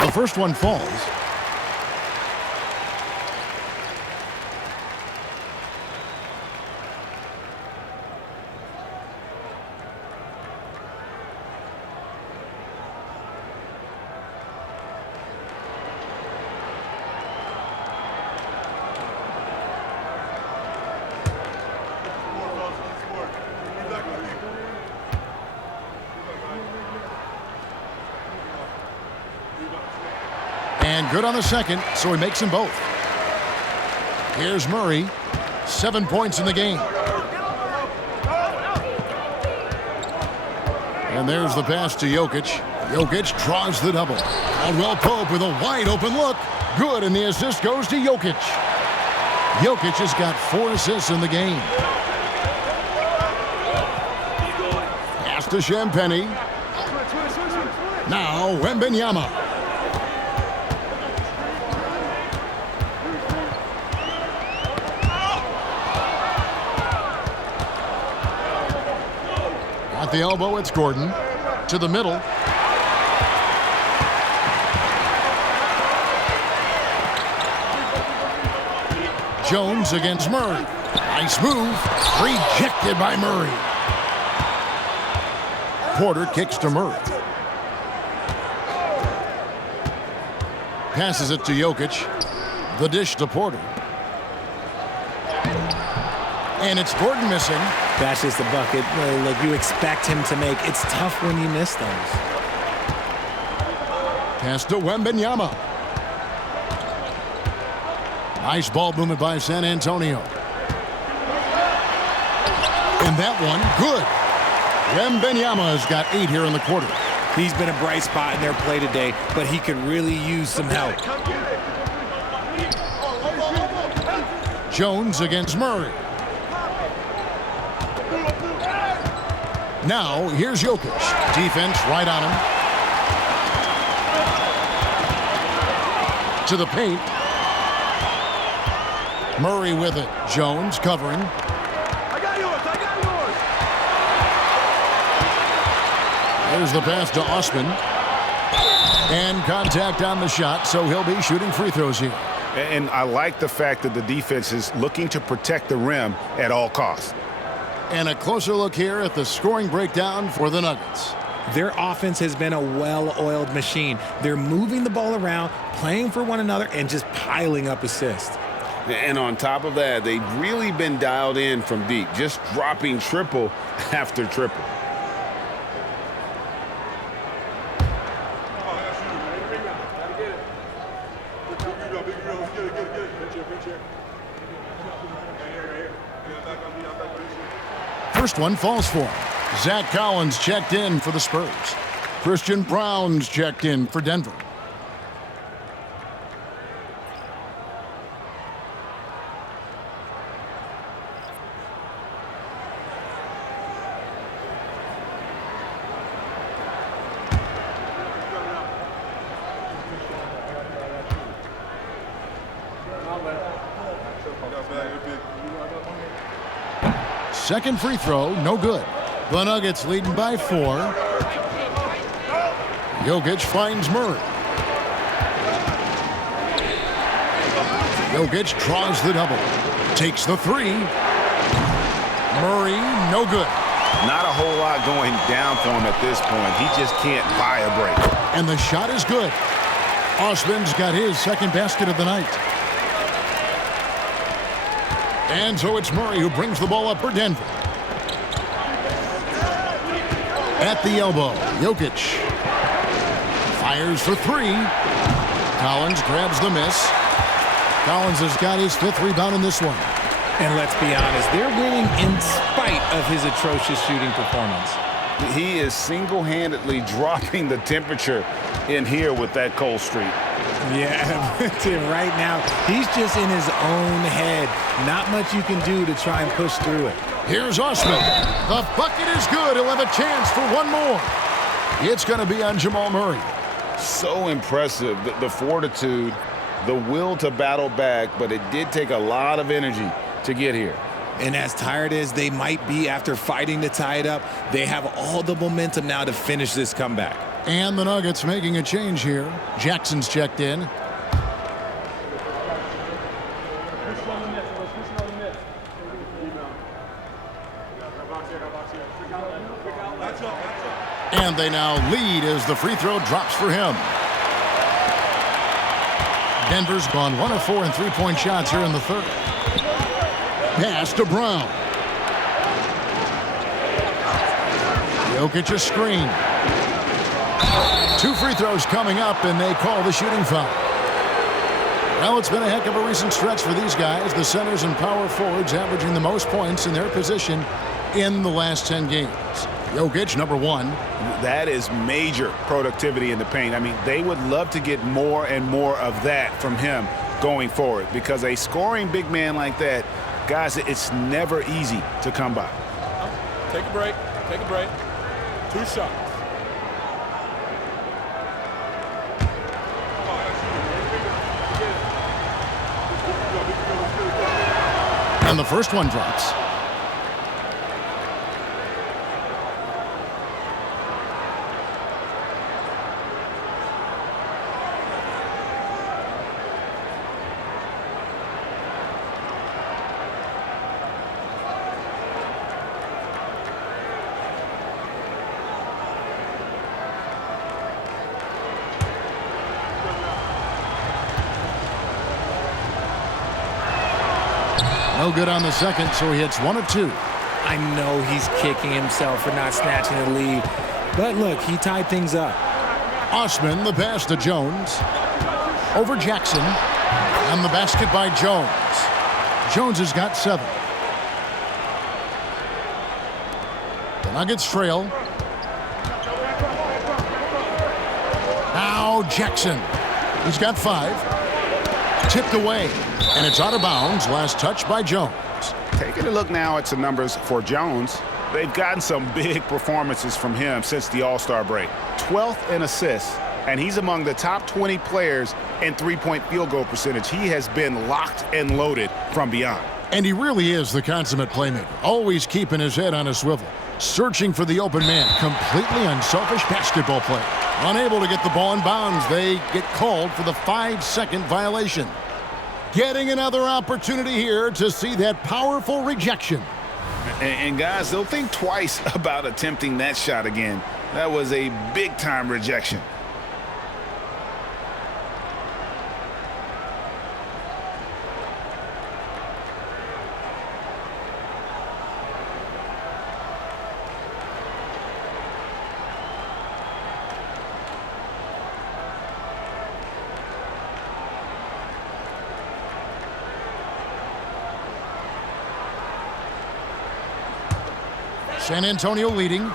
The first one falls. And good on the second, so he makes them both. Here's Murray. 7 points in the game. And there's the pass to Jokic. Jokic draws the double. Caldwell Pope with a wide open look. Good, and the assist goes to Jokic. Jokic has got 4 assists in the game. Pass to Champagnie. Now Wembanyama. At the elbow, it's Gordon. To the middle. Jones against Murray. Nice move. Rejected by Murray. Porter kicks to Murray. Passes it to Jokic. The dish to Porter. And it's Gordon missing. That's just the bucket. Look, you expect him to make. It's tough when you miss those. Pass to Wembanyama. Nice ball movement by San Antonio. And that one, good. Wembanyama has got 8 here in the quarter. He's been a bright spot in their play today, but he could really use some help. Jones against Murray. Now, here's Jokic. Defense right on him. To the paint. Murray with it. Jones covering. There's the pass to Osman. And contact on the shot, so he'll be shooting free throws here. And I like the fact that the defense is looking to protect the rim at all costs. And a closer look here at the scoring breakdown for the Nuggets. Their offense has been a well-oiled machine. They're moving the ball around, playing for one another, and just piling up assists. And on top of that, they've really been dialed in from deep, just dropping triple after triple. First one falls for him. Zach Collins checked in for the Spurs. Christian Brown's checked in for Denver. Second free throw, no good. The Nuggets leading by 4. Jokic finds Murray. Jokic draws the double. Takes the 3. Murray, no good. Not a whole lot going down for him at this point. He just can't buy a break. And the shot is good. Osman's got his second basket of the night. And so it's Murray who brings the ball up for Denver. At the elbow, Jokic fires for 3. Collins grabs the miss. Collins has got his 5th rebound in this one. And let's be honest, they're winning in spite of his atrocious shooting performance. He is single-handedly dropping the temperature in here with that cold streak. Yeah, right now, he's just in his own head. Not much you can do to try and push through it. Here's Osman. The bucket is good. He'll have a chance for one more. It's going to be on Jamal Murray. So impressive, the fortitude, the will to battle back, but it did take a lot of energy to get here. And as tired as they might be after fighting to tie it up, they have all the momentum now to finish this comeback. And the Nuggets making a change here. Jackson's checked in. And they now lead as the free throw drops for him. Denver's gone 1 of 4 in three-point shots here in the third. Pass to Brown. Jokic a screen. 2 free throws coming up, and they call the shooting foul. Well, it's been a heck of a recent stretch for these guys. The centers and power forwards averaging the most points in their position in the last 10 games. Jokic, number 1. That is major productivity in the paint. I mean, they would love to get more and more of that from him going forward, because a scoring big man like that, guys, it's never easy to come by. Take a break. Take a break. 2 shots. And the first one drops. No good on the second, so he hits 1 of 2. I know he's kicking himself for not snatching the lead. But look, he tied things up. Osman, the pass to Jones. Over Jackson. And the basket by Jones. Jones has got 7. The Nuggets trail. Now Jackson. He's got 5. Tipped away. And it's out of bounds. Last touch by Jones. Taking a look now at some numbers for Jones. They've gotten some big performances from him since the All-Star break. 12th in assists, and he's among the top 20 players in three-point field goal percentage. He has been locked and loaded from beyond. And he really is the consummate playmaker, always keeping his head on a swivel, searching for the open man, completely unselfish basketball play. Unable to get the ball in bounds, they get called for the 5-second violation. Getting another opportunity here to see that powerful rejection. And guys, they'll think twice about attempting that shot again. That was a big-time rejection. San Antonio leading.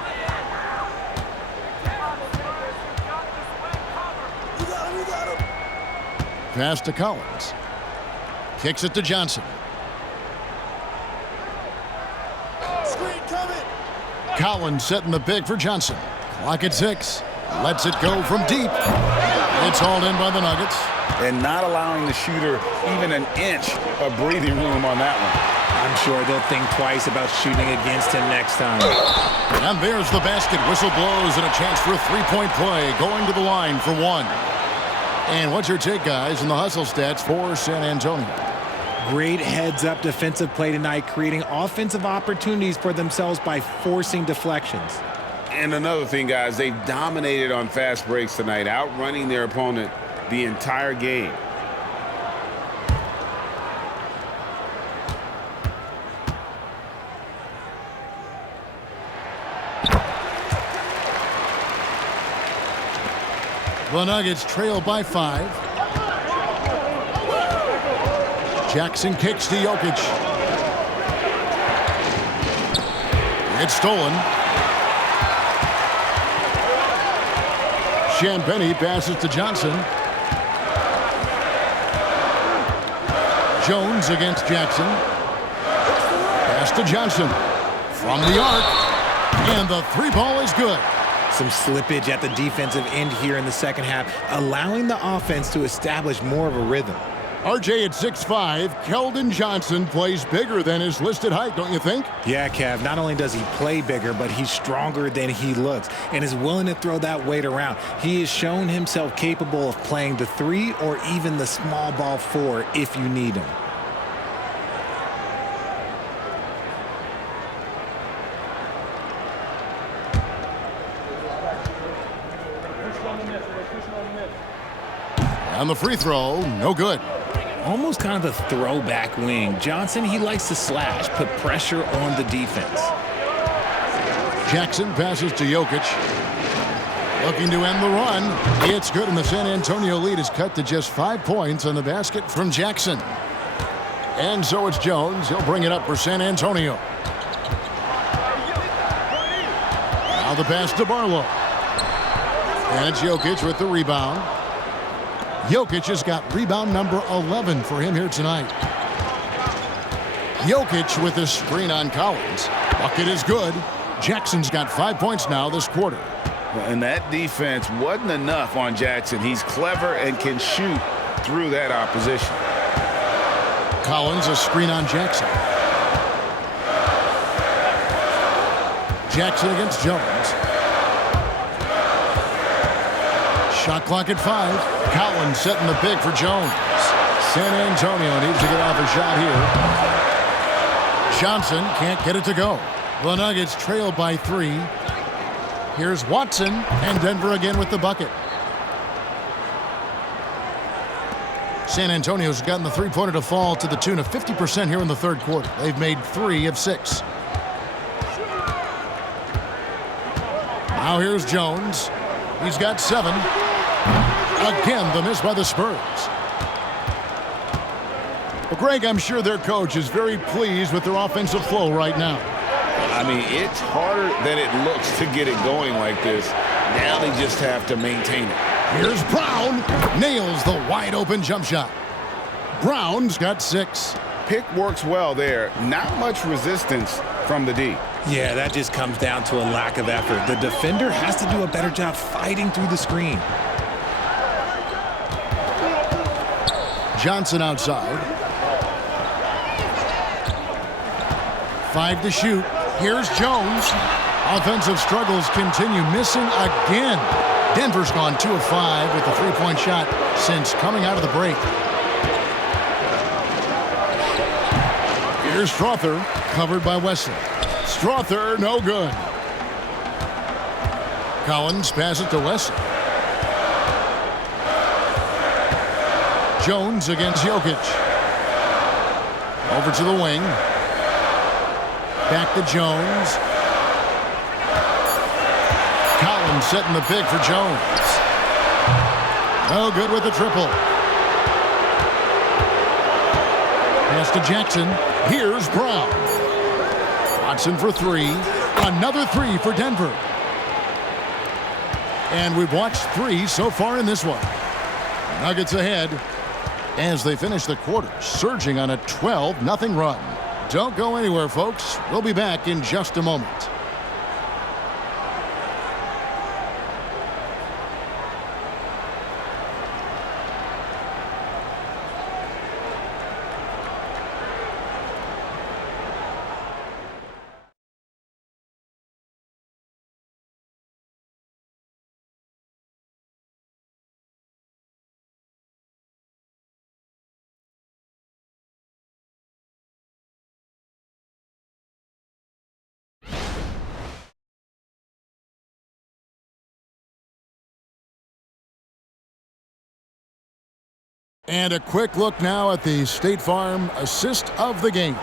Pass to Collins. Kicks it to Johnson. Collins setting the pick for Johnson. Clock at 6. Lets it go from deep. It's hauled in by the Nuggets. And not allowing the shooter even an inch of breathing room on that one. I'm sure they'll think twice about shooting against him next time. And there's the basket. Whistle blows and a chance for a three-point play. Going to the line for one. And what's your take, guys, in the hustle stats for San Antonio? Great heads-up defensive play tonight, creating offensive opportunities for themselves by forcing deflections. And another thing, guys, they've dominated on fast breaks tonight, outrunning their opponent the entire game. The Nuggets trail by 5. Jackson kicks to Jokic. It's stolen. Champagnie passes to Johnson. Jones against Jackson. Pass to Johnson. From the arc. And the three ball is good. Some slippage at the defensive end here in the second half, allowing the offense to establish more of a rhythm. RJ at 6'5", Keldon Johnson plays bigger than his listed height, don't you think? Yeah, Kev, not only does he play bigger, but he's stronger than he looks and is willing to throw that weight around. He has shown himself capable of playing the 3 or even the small ball 4 if you need him. On the free throw, no good. Almost kind of a throwback wing. Johnson, he likes to slash, put pressure on the defense. Jackson passes to Jokic. Looking to end the run. It's good, and the San Antonio lead is cut to just 5 points on the basket from Jackson. And so it's Jones. He'll bring it up for San Antonio. Now the pass to Barlow. And it's Jokic with the rebound. Jokic has got rebound number 11 for him here tonight. Jokic with a screen on Collins. Bucket is good. Jackson's got 5 points now this quarter. And that defense wasn't enough on Jackson. He's clever and can shoot through that opposition. Collins, a screen on Jackson. Jackson against Jones. Shot clock at 5. Collins setting the pick for Jones. San Antonio needs to get off a shot here. Johnson can't get it to go. The Nuggets trail by 3. Here's Watson, and Denver again with the bucket. San Antonio's gotten the three-pointer to fall to the tune of 50% here in the third quarter. They've made 3 of 6. Now here's Jones. He's got 7. Again, the miss by the Spurs. Well, Greg, I'm sure their coach is very pleased with their offensive flow right now. I mean, it's harder than it looks to get it going like this. Now they just have to maintain it. Here's Brown. Nails the wide-open jump shot. Brown's got 6. Pick works well there. Not much resistance from the D. Yeah, that just comes down to a lack of effort. The defender has to do a better job fighting through the screen. Johnson outside. 5 to shoot. Here's Jones. Offensive struggles continue, missing again. Denver's gone 2 of 5 with a three-point shot since coming out of the break. Here's Strother, covered by Wesley. Strother, no good. Collins passes it to Wesley. Jones against Jokic. Over to the wing. Back to Jones. Collins setting the pick for Jones. No good with the triple. Pass to Jackson. Here's Brown. Watson for 3. Another 3 for Denver. And we've watched 3 so far in this one. Nuggets ahead as they finish the quarter, surging on a 12-0 run. Don't go anywhere, folks. We'll be back in just a moment. And a quick look now at the State Farm assist of the game.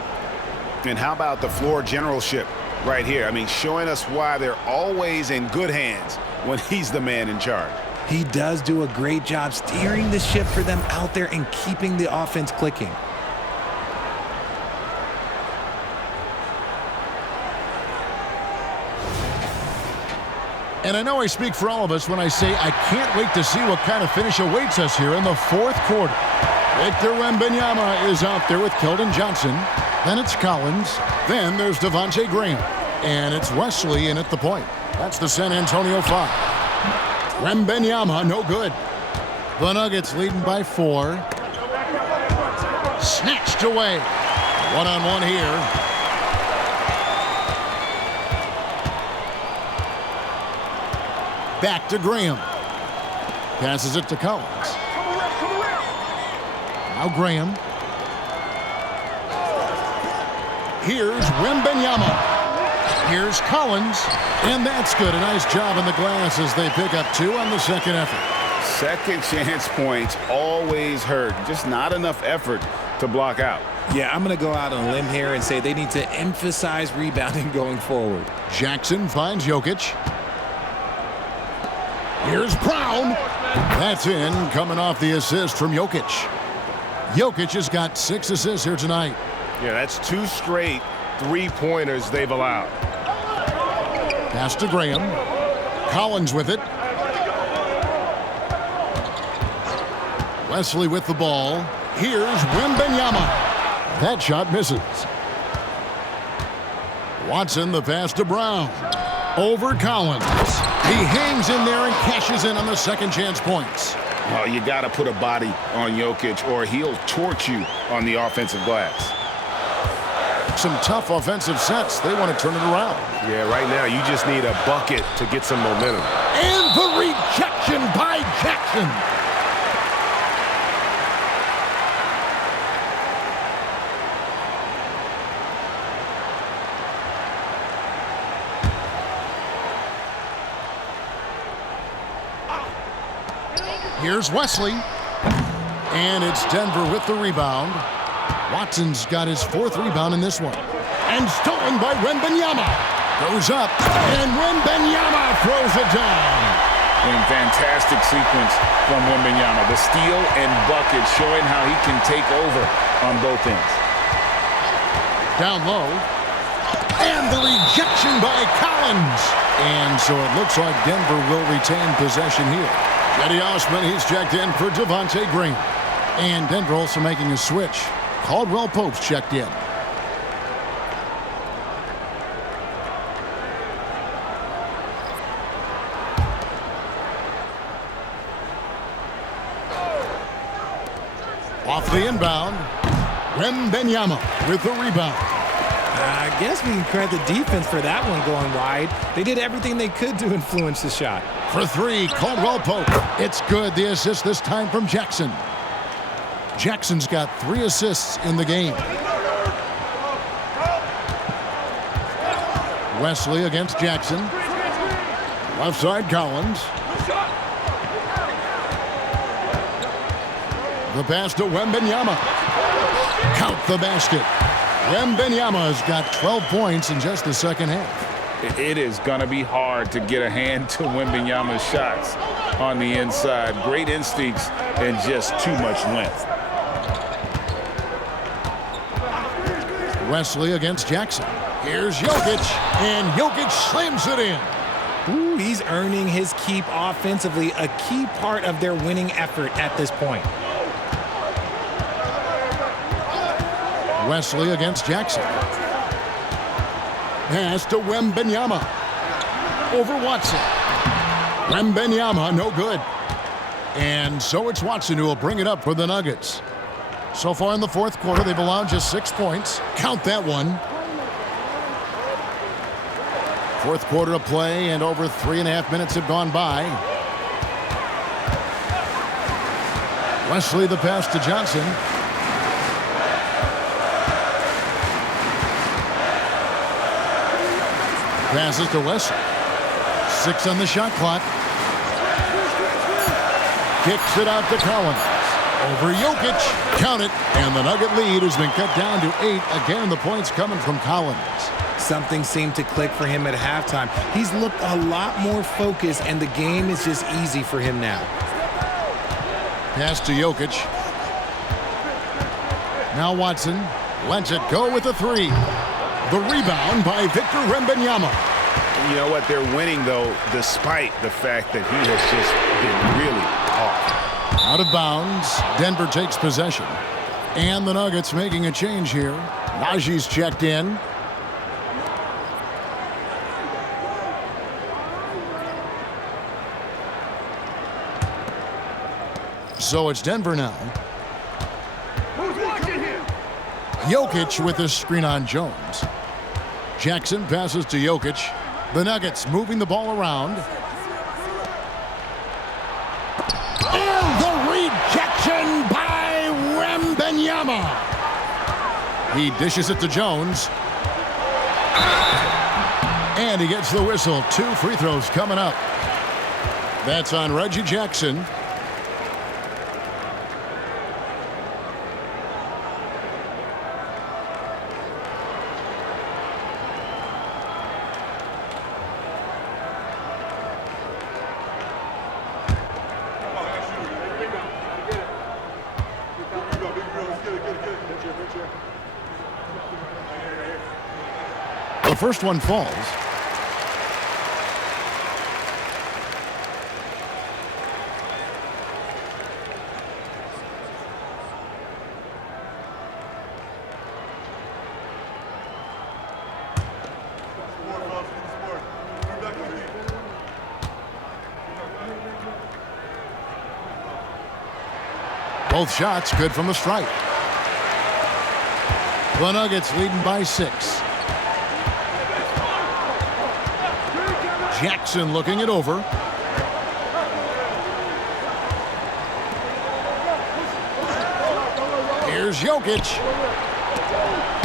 And how about the floor generalship right here? I mean, showing us why they're always in good hands when he's the man in charge. He does do a great job steering the ship for them out there and keeping the offense clicking. And I know I speak for all of us when I say I can't wait to see what kind of finish awaits us here in the fourth quarter. Victor Wembanyama is out there with Keldon Johnson. Then it's Collins. Then there's Devontae Graham. And it's Wesley in at the point. That's the San Antonio 5. Wembanyama, no good. The Nuggets leading by 4. Snatched away. One-on-one here. Back to Graham. Passes it to Collins. Now Graham. Here's Wembanyama. Here's Collins. And that's good. A nice job in the glass as they pick up 2 on the second effort. Second chance points always hurt. Just not enough effort to block out. Yeah, I'm going to go out on a limb here and say they need to emphasize rebounding going forward. Jackson finds Jokic. Here's Brown. That's in, coming off the assist from Jokic. Jokic has got 6 assists here tonight. Yeah, that's 2 straight three-pointers they've allowed. Pass to Graham. Collins with it. Wesley with the ball. Here's Wembanyama. That shot misses. Watson, the pass to Brown. Over Collins. He hangs in there and cashes in on the second chance points. Well, you got to put a body on Jokic or he'll torch you on the offensive glass. Some tough offensive sets. They want to turn it around. Yeah, right now you just need a bucket to get some momentum. And the rejection by Jackson. Here's Wesley. And it's Denver with the rebound. Watson's got his 4th rebound in this one. And stolen by Wembanyama. Goes up. And Wembanyama throws it down. And fantastic sequence from Wembanyama. The steal and bucket showing how he can take over on both ends. Down low. And the rejection by Collins. And so it looks like Denver will retain possession here. Cedi Osman, he's checked in for Devontae Graham. And Denver also making a switch. Caldwell Pope's checked in. Off the inbound. Wembanyama with the rebound. I guess we can credit the defense for that one going wide. They did everything they could to influence the shot. For three, Caldwell Pope. It's good. The assist this time from Jackson. Jackson's got 3 assists in the game. Wesley against Jackson. Left side, Collins. The pass to Wembanyama. Count the basket. Wembanyama's got 12 points in just the second half. It is going to be hard to get a hand to Wembanyama's shots on the inside. Great instincts and just too much length. Wesley against Jackson. Here's Jokic, and Jokic slams it in. Ooh, he's earning his keep offensively, a key part of their winning effort at this point. Wesley against Jackson. Pass to Wembanyama. Over Watson. Wembanyama, no good. And so it's Watson who will bring it up for the Nuggets. So far in the fourth quarter, they've allowed just 6 points. Count that one. Fourth quarter of play, and over 3.5 minutes have gone by. Wesley, the pass to Johnson. Passes to Wesley. 6 on the shot clock. Kicks it out to Collins. Over Jokic. Count it. And the Nugget lead has been cut down to 8. Again, the points coming from Collins. Something seemed to click for him at halftime. He's looked a lot more focused, and the game is just easy for him now. Pass to Jokic. Now Watson lets it go with a 3. The rebound by Victor Wembanyama. You know what? They're winning, though, despite the fact that he has just been really off. Out of bounds. Denver takes possession. And the Nuggets making a change here. Najee's checked in. So it's Denver now. Jokic with a screen on Jones. Jackson passes to Jokic. The Nuggets moving the ball around. And the rejection by Wembanyama. He dishes it to Jones. And he gets the whistle. 2 free throws coming up. That's on Reggie Jackson. The first one falls. Both shots good from the stripe. The Nuggets leading by 6. Jackson looking it over. Here's Jokic.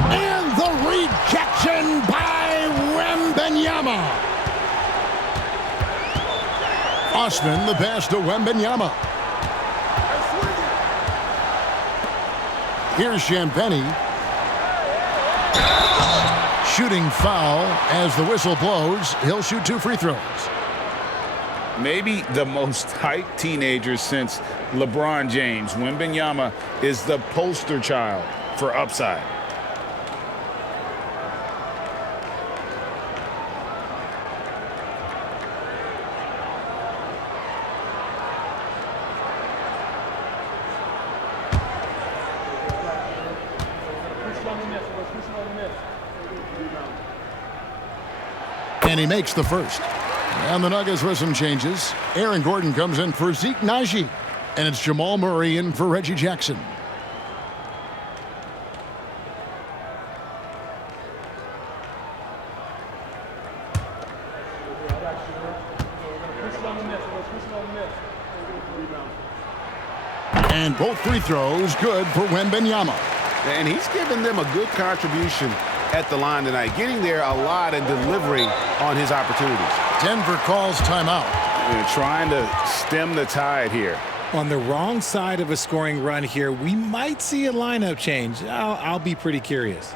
And the rejection by Wembanyama. Osman the pass to Wembanyama. Here's Champagnie. Shooting foul as the whistle blows. He'll shoot 2 free throws. Maybe the most hyped teenager since LeBron James. Wembanyama is the poster child for upside. And he makes the first. And the Nuggets with some changes. Aaron Gordon comes in for Zeke Najee. And it's Jamal Murray in for Reggie Jackson. And both free throws good for Wembanyama. And he's given them a good contribution at the line tonight, getting there a lot and delivering on his opportunities. Denver calls timeout. They're trying to stem the tide here. On the wrong side of a scoring run here, we might see a lineup change. I'll be pretty curious.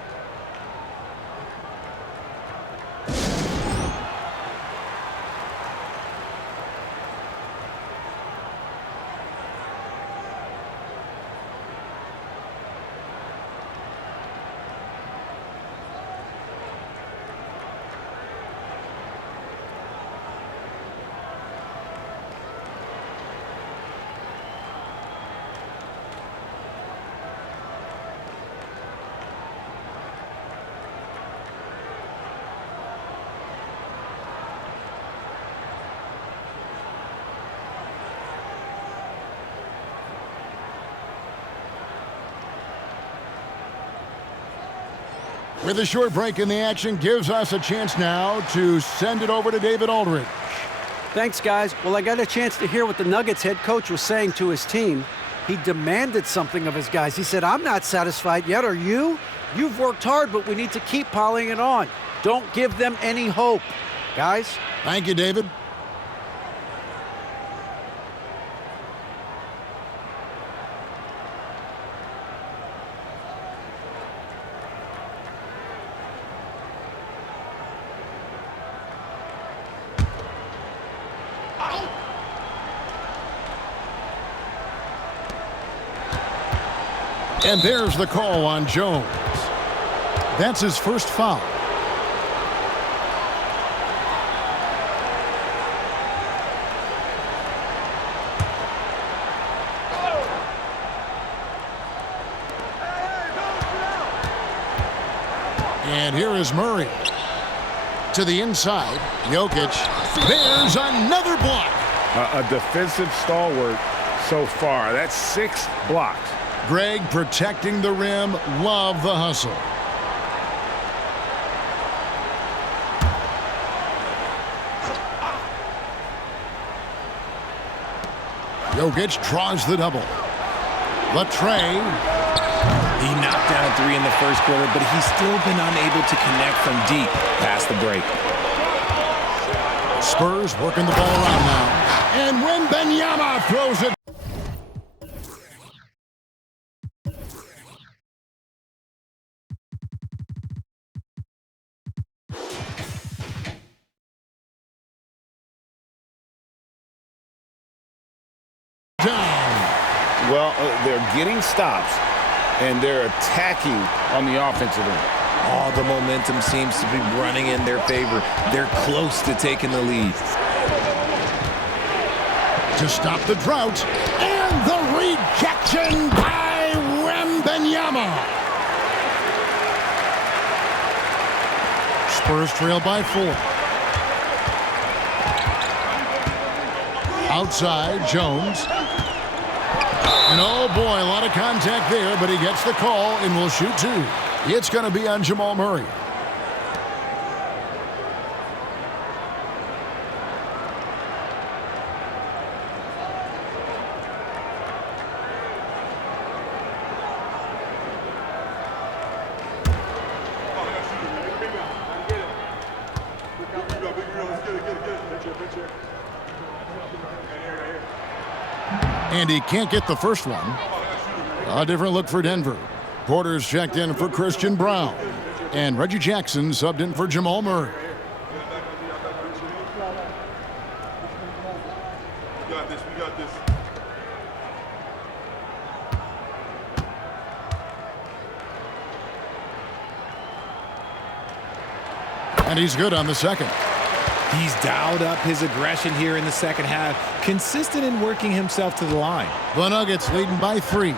With a short break in the action, gives us a chance now to send it over to David Aldridge. Thanks, guys. Well, I got a chance to hear what the Nuggets head coach was saying to his team. He demanded something of his guys. He said, I'm not satisfied yet, are you? You've worked hard, but we need to keep piling it on. Don't give them any hope. Guys? Thank you, David. And there's the call on Jones. That's his first foul. And here is Murray. To the inside, Jokic. There's another block. A defensive stalwart so far. That's 6 blocks. Greg protecting the rim. Love the hustle. Jokic draws the double. The tray. He knocked down a 3 in the first quarter, but he's still been unable to connect from deep past the break. Spurs working the ball around now. And Wembanyama throws it. Well, they're getting stops, and they're attacking on the offensive end. All the momentum seems to be running in their favor. They're close to taking the lead. To stop the drought, and the rejection by Wembanyama. Spurs trail by 4. Outside, Jones. And oh boy, a lot of contact there, but he gets the call and will shoot 2. It's going to be on Jamal Murray. And he can't get the first one. A different look for Denver. Porter's checked in for Christian Brown. And Reggie Jackson subbed in for Jamal Murray. We got this. And he's good on the second. He's dialed up his aggression here in the second half, consistent in working himself to the line. The Nuggets leading by 3.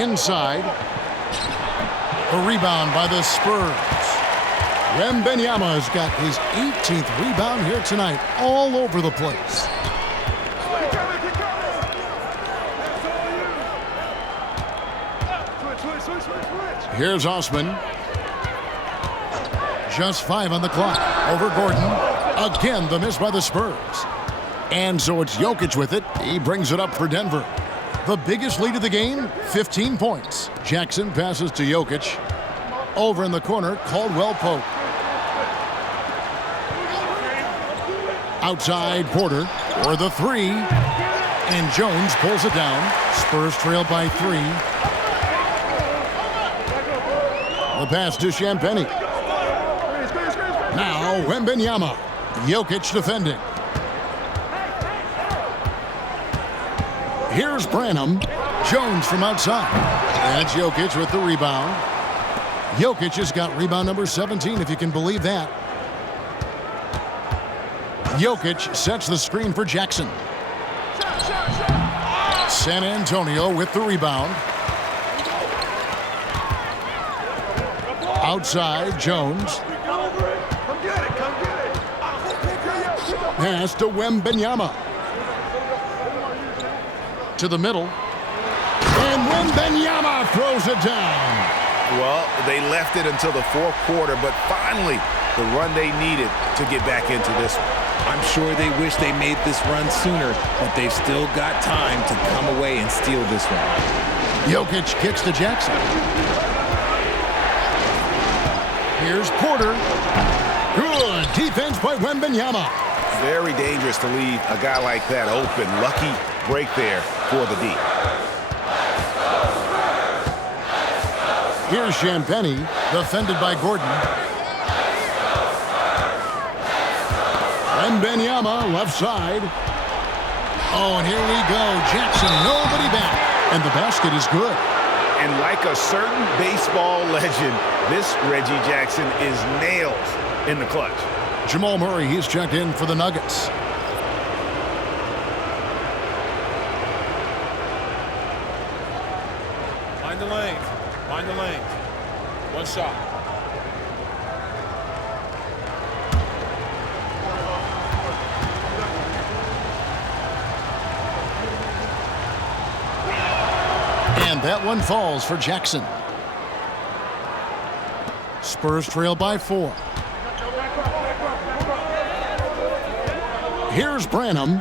Inside. A rebound by the Spurs. Wembanyama has got his 18th rebound here tonight, all over the place. Here's Osman. Just 5 on the clock. Over Gordon. Again, the miss by the Spurs. And so it's Jokic with it. He brings it up for Denver. The biggest lead of the game, 15 points. Jackson passes to Jokic. Over in the corner, Caldwell Pope. Outside, Porter for the three. And Jones pulls it down. Spurs trail by 3. The pass to Champagnie. Now Wembanyama. Jokic defending. Here's Branham. Jones from outside. That's Jokic with the rebound. Jokic has got rebound number 17, if you can believe that. Jokic sets the screen for Jackson. San Antonio with the rebound. Outside, Jones. Pass to Wembanyama. To the middle. And Wembanyama throws it down. Well, they left it until the fourth quarter, but finally the run they needed to get back into this one. I'm sure they wish they made this run sooner, but they've still got time to come away and steal this one. Jokic kicks to Jackson. Here's Porter. Good defense by Wembanyama. Very dangerous to leave a guy like that open. Lucky break there for the D. Here's Champagnie, defended by Gordon. Wembanyama, left side. Oh, and here we go. Jackson, nobody back. And the basket is good. And like a certain baseball legend, this Reggie Jackson is nails in the clutch. Jamal Murray, he's checked in for the Nuggets. Find the lanes. Find the lanes. One shot. And that one falls for Jackson. Spurs trail by 4. Here's Branham.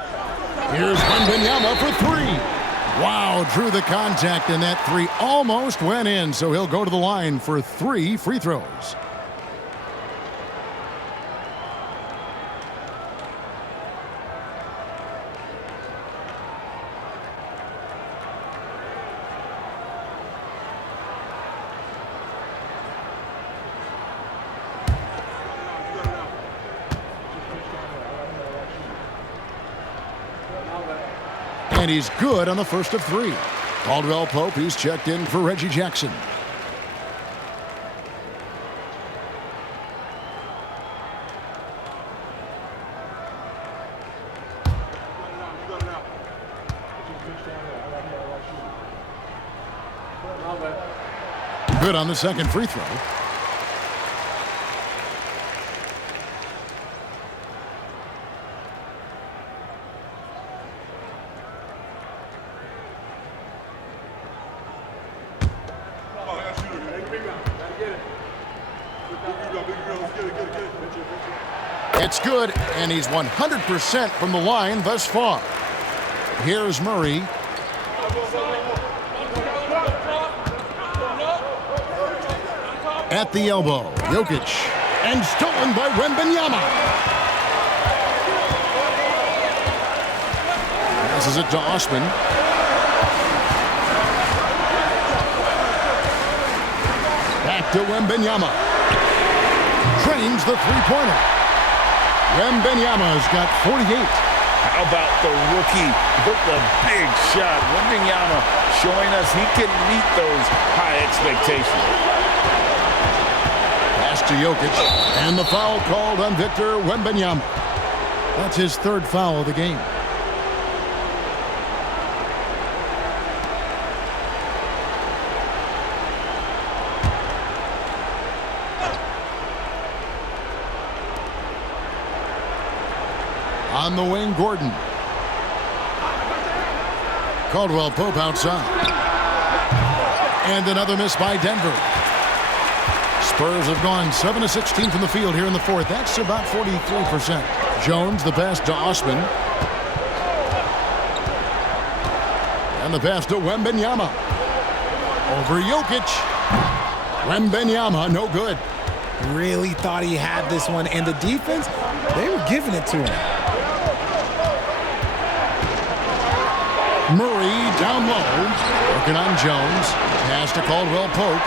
Here's Wembanyama for 3. Wow, drew the contact, and that 3 almost went in, so he'll go to the line for 3 free throws. And he's good on the first of 3. Caldwell Pope, he's checked in for Reggie Jackson. Good on the second free throw. It's good, and he's 100% from the line thus far. Here's Murray. At the elbow, Jokic, and stolen by Wembanyama. Passes it to Osman. Back to Wembanyama. Trains the three-pointer. Wembanyama's got 48. How about the rookie with the big shot? Wembanyama showing us he can meet those high expectations. Pass to Jokic, and the foul called on Victor Wembanyama. That's his 3rd foul of the game. On the wing, Gordon. Caldwell Pope outside. And another miss by Denver. Spurs have gone 7 of 16 from the field here in the 4th. That's about 43%. Jones, the pass to Osman. And the pass to Wembanyama. Over Jokic. Wembanyama, no good. Really thought he had this one, and the defense, they were giving it to him. Murray down low, working on Jones. Pass to Caldwell Pope.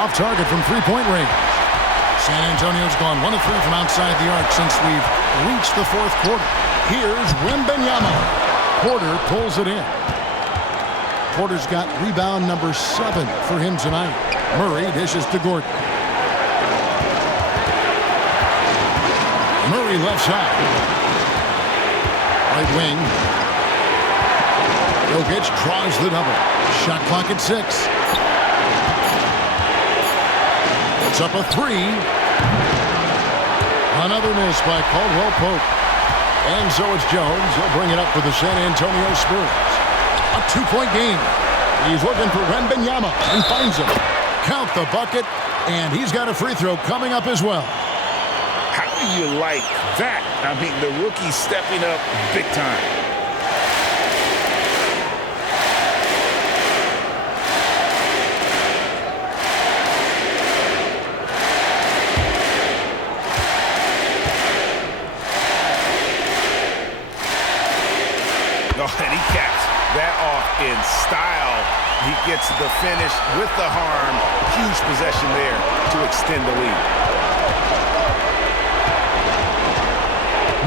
Off target from three-point range. San Antonio's gone 1 of 3 from outside the arc since we've reached the fourth quarter. Here's Wembanyama. Porter pulls it in. Porter's got rebound number 7 for him tonight. Murray dishes to Gordon. Murray left side. Right wing. Jokic draws the double. Shot clock at 6. It's up a 3. Another miss by Caldwell Pope. And so it's Jones. He'll bring it up for the San Antonio Spurs. A 2-point game. He's looking for Wembanyama and finds him. Count the bucket, and he's got a free throw coming up as well. How do you like that? I mean, the rookie stepping up big time. Oh, and he caps that off in style. He gets the finish with the harm. Huge possession there to extend the lead.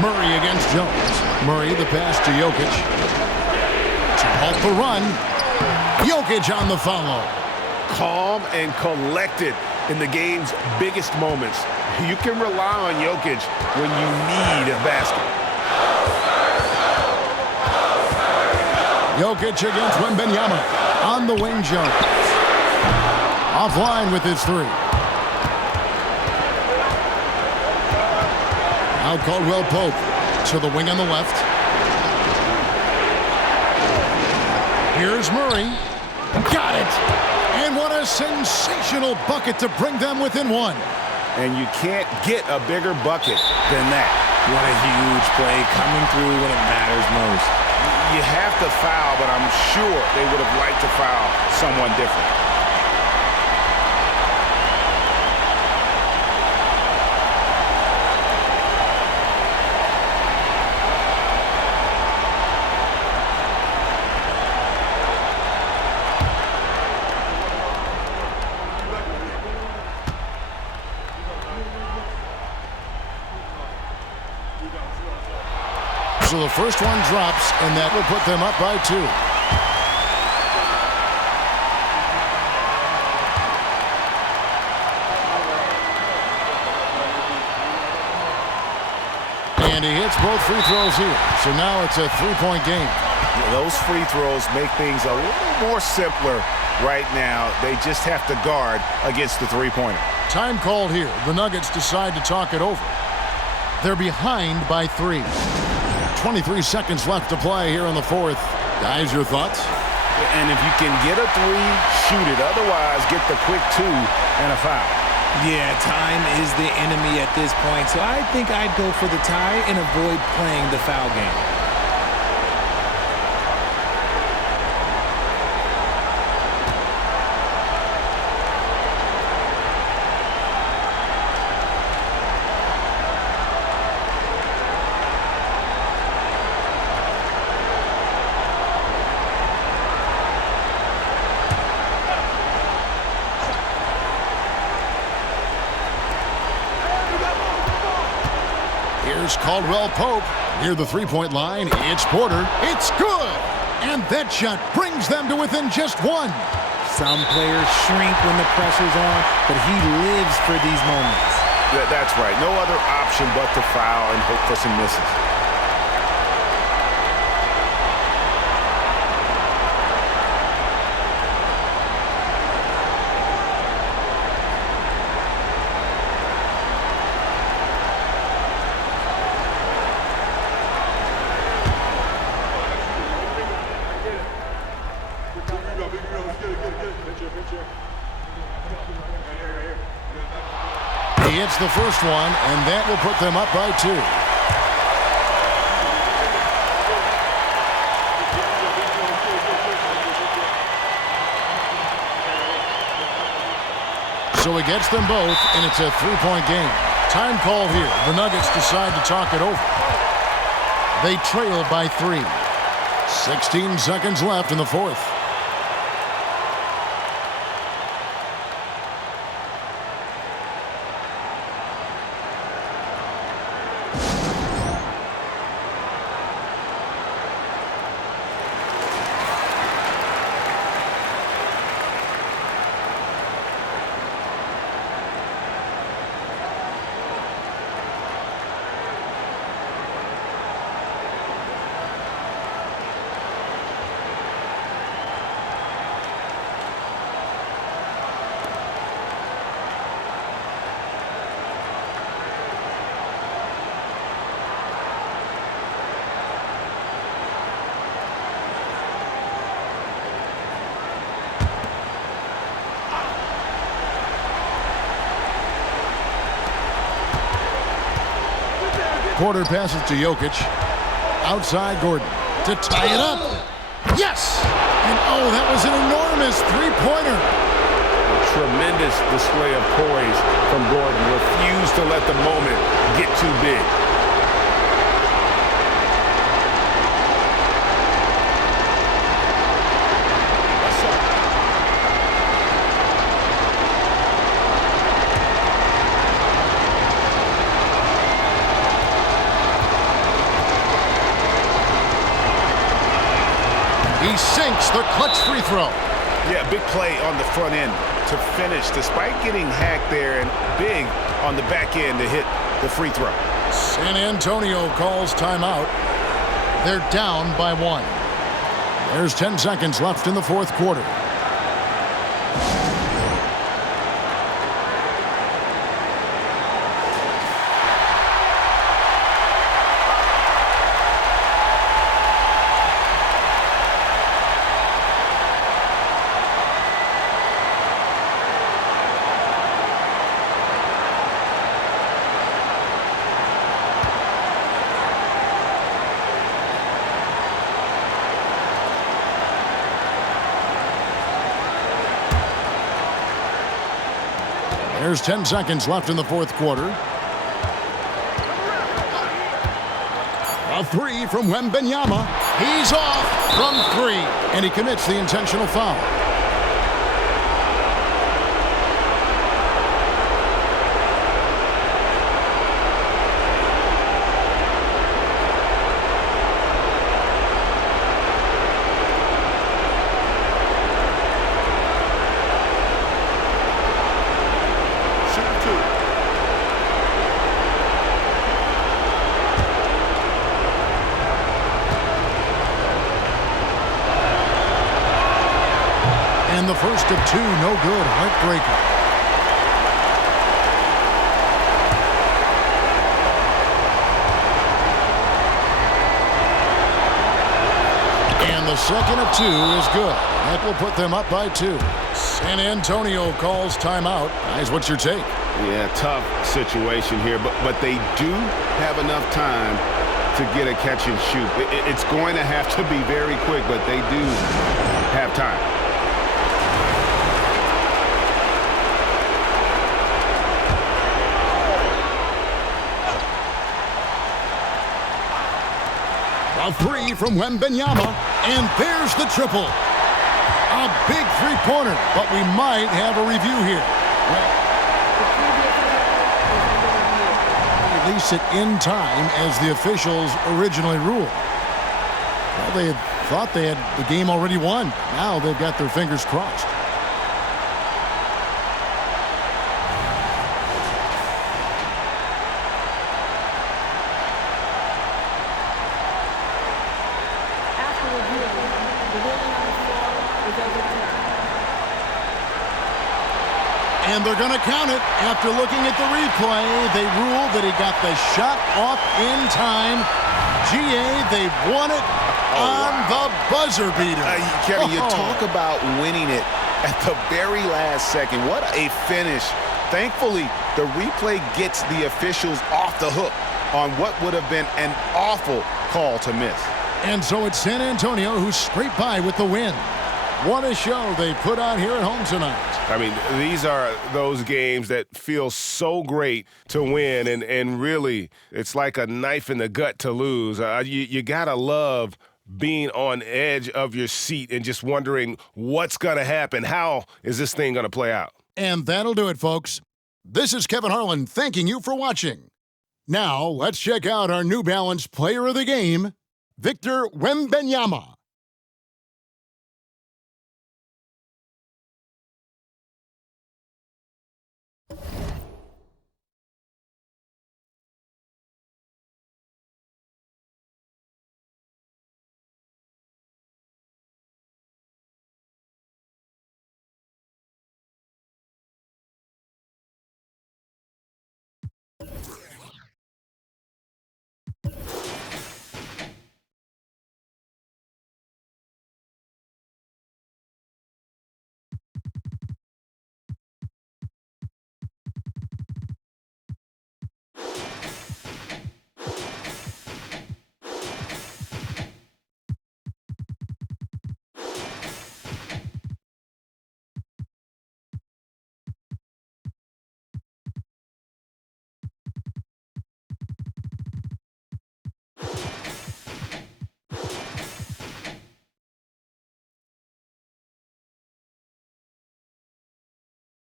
Murray against Jones. Murray the pass to Jokic. To halt the run. Jokic on the follow. Calm and collected in the game's biggest moments. You can rely on Jokic when you need a basket. Jokic against Wembanyama. On the wing, Jones. Offline with his 3. Now Caldwell Pope to the wing on the left. Here's Murray. Got it! And what a sensational bucket to bring them within 1. And you can't get a bigger bucket than that. What a huge play coming through when it matters most. You have to foul, but I'm sure they would have liked to foul someone different. So the first one drops, and that will put them up by 2. And he hits both free throws here. So now it's a 3-point game. Yeah, those free throws make things a little more simpler right now. They just have to guard against the three-pointer. Time called here. The Nuggets decide to talk it over. They're behind by 3. 23 seconds left to play here in the fourth. Guys, your thoughts? And if you can get a 3, shoot it. Otherwise, get the quick 2 and a foul. Yeah, time is the enemy at this point, so I think I'd go for the tie and avoid playing the foul game. Here's Caldwell Pope near the 3-point line. It's Porter. It's good! And that shot brings them to within just 1. Some players shrink when the pressure's on, but he lives for these moments. That's right. No other option but to foul and hope for some misses. He hits the first one, and that will put them up by 2. So he gets them both, and it's a 3-point game. Time called here. The Nuggets decide to talk it over. They trail by 3. 16 seconds left in the fourth. Porter passes to Jokic. Outside Gordon to tie it up. Yes! And oh, that was an enormous three-pointer. Tremendous display of poise from Gordon. Refused to let the moment get too big. He sinks the clutch free throw. Yeah, big play on the front end to finish, despite getting hacked there, and big on the back end to hit the free throw. San Antonio calls timeout. They're down by 1. There's 10 seconds left in the fourth quarter. There's 10 seconds left in the fourth quarter. A 3 from Wembanyama. He's off from 3, and he commits the intentional foul. And the first of 2, no good. Heartbreaker. And the second of 2 is good. That will put them up by 2. San Antonio calls timeout. Guys, what's your take? Yeah, tough situation here, but they do have enough time to get a catch and shoot. It's going to have to be very quick, but they do have time. A 3 from Wembanyama, and there's the triple. A big three-pointer, but we might have a review here. Release it in time as the officials originally ruled. Well, they had thought they had the game already won. Now they've got their fingers crossed. And they're going to count it. After looking at the replay, they ruled that he got the shot off in time. They won it on the buzzer beater. Kevin, you talk about winning it at the very last second. What a finish Thankfully, the replay gets the officials off the hook on what would have been an awful call to miss. And so it's San Antonio who scraped by with the win. What a show they put on here at home tonight. I mean, these are those games that feel so great to win, and really, it's like a knife in the gut to lose. You got to love being on edge of your seat and just wondering what's going to happen. How is this thing going to play out? And that'll do it, folks. This is Kevin Harlan thanking you for watching. Now, let's check out our New Balance player of the game, Victor Wembanyama.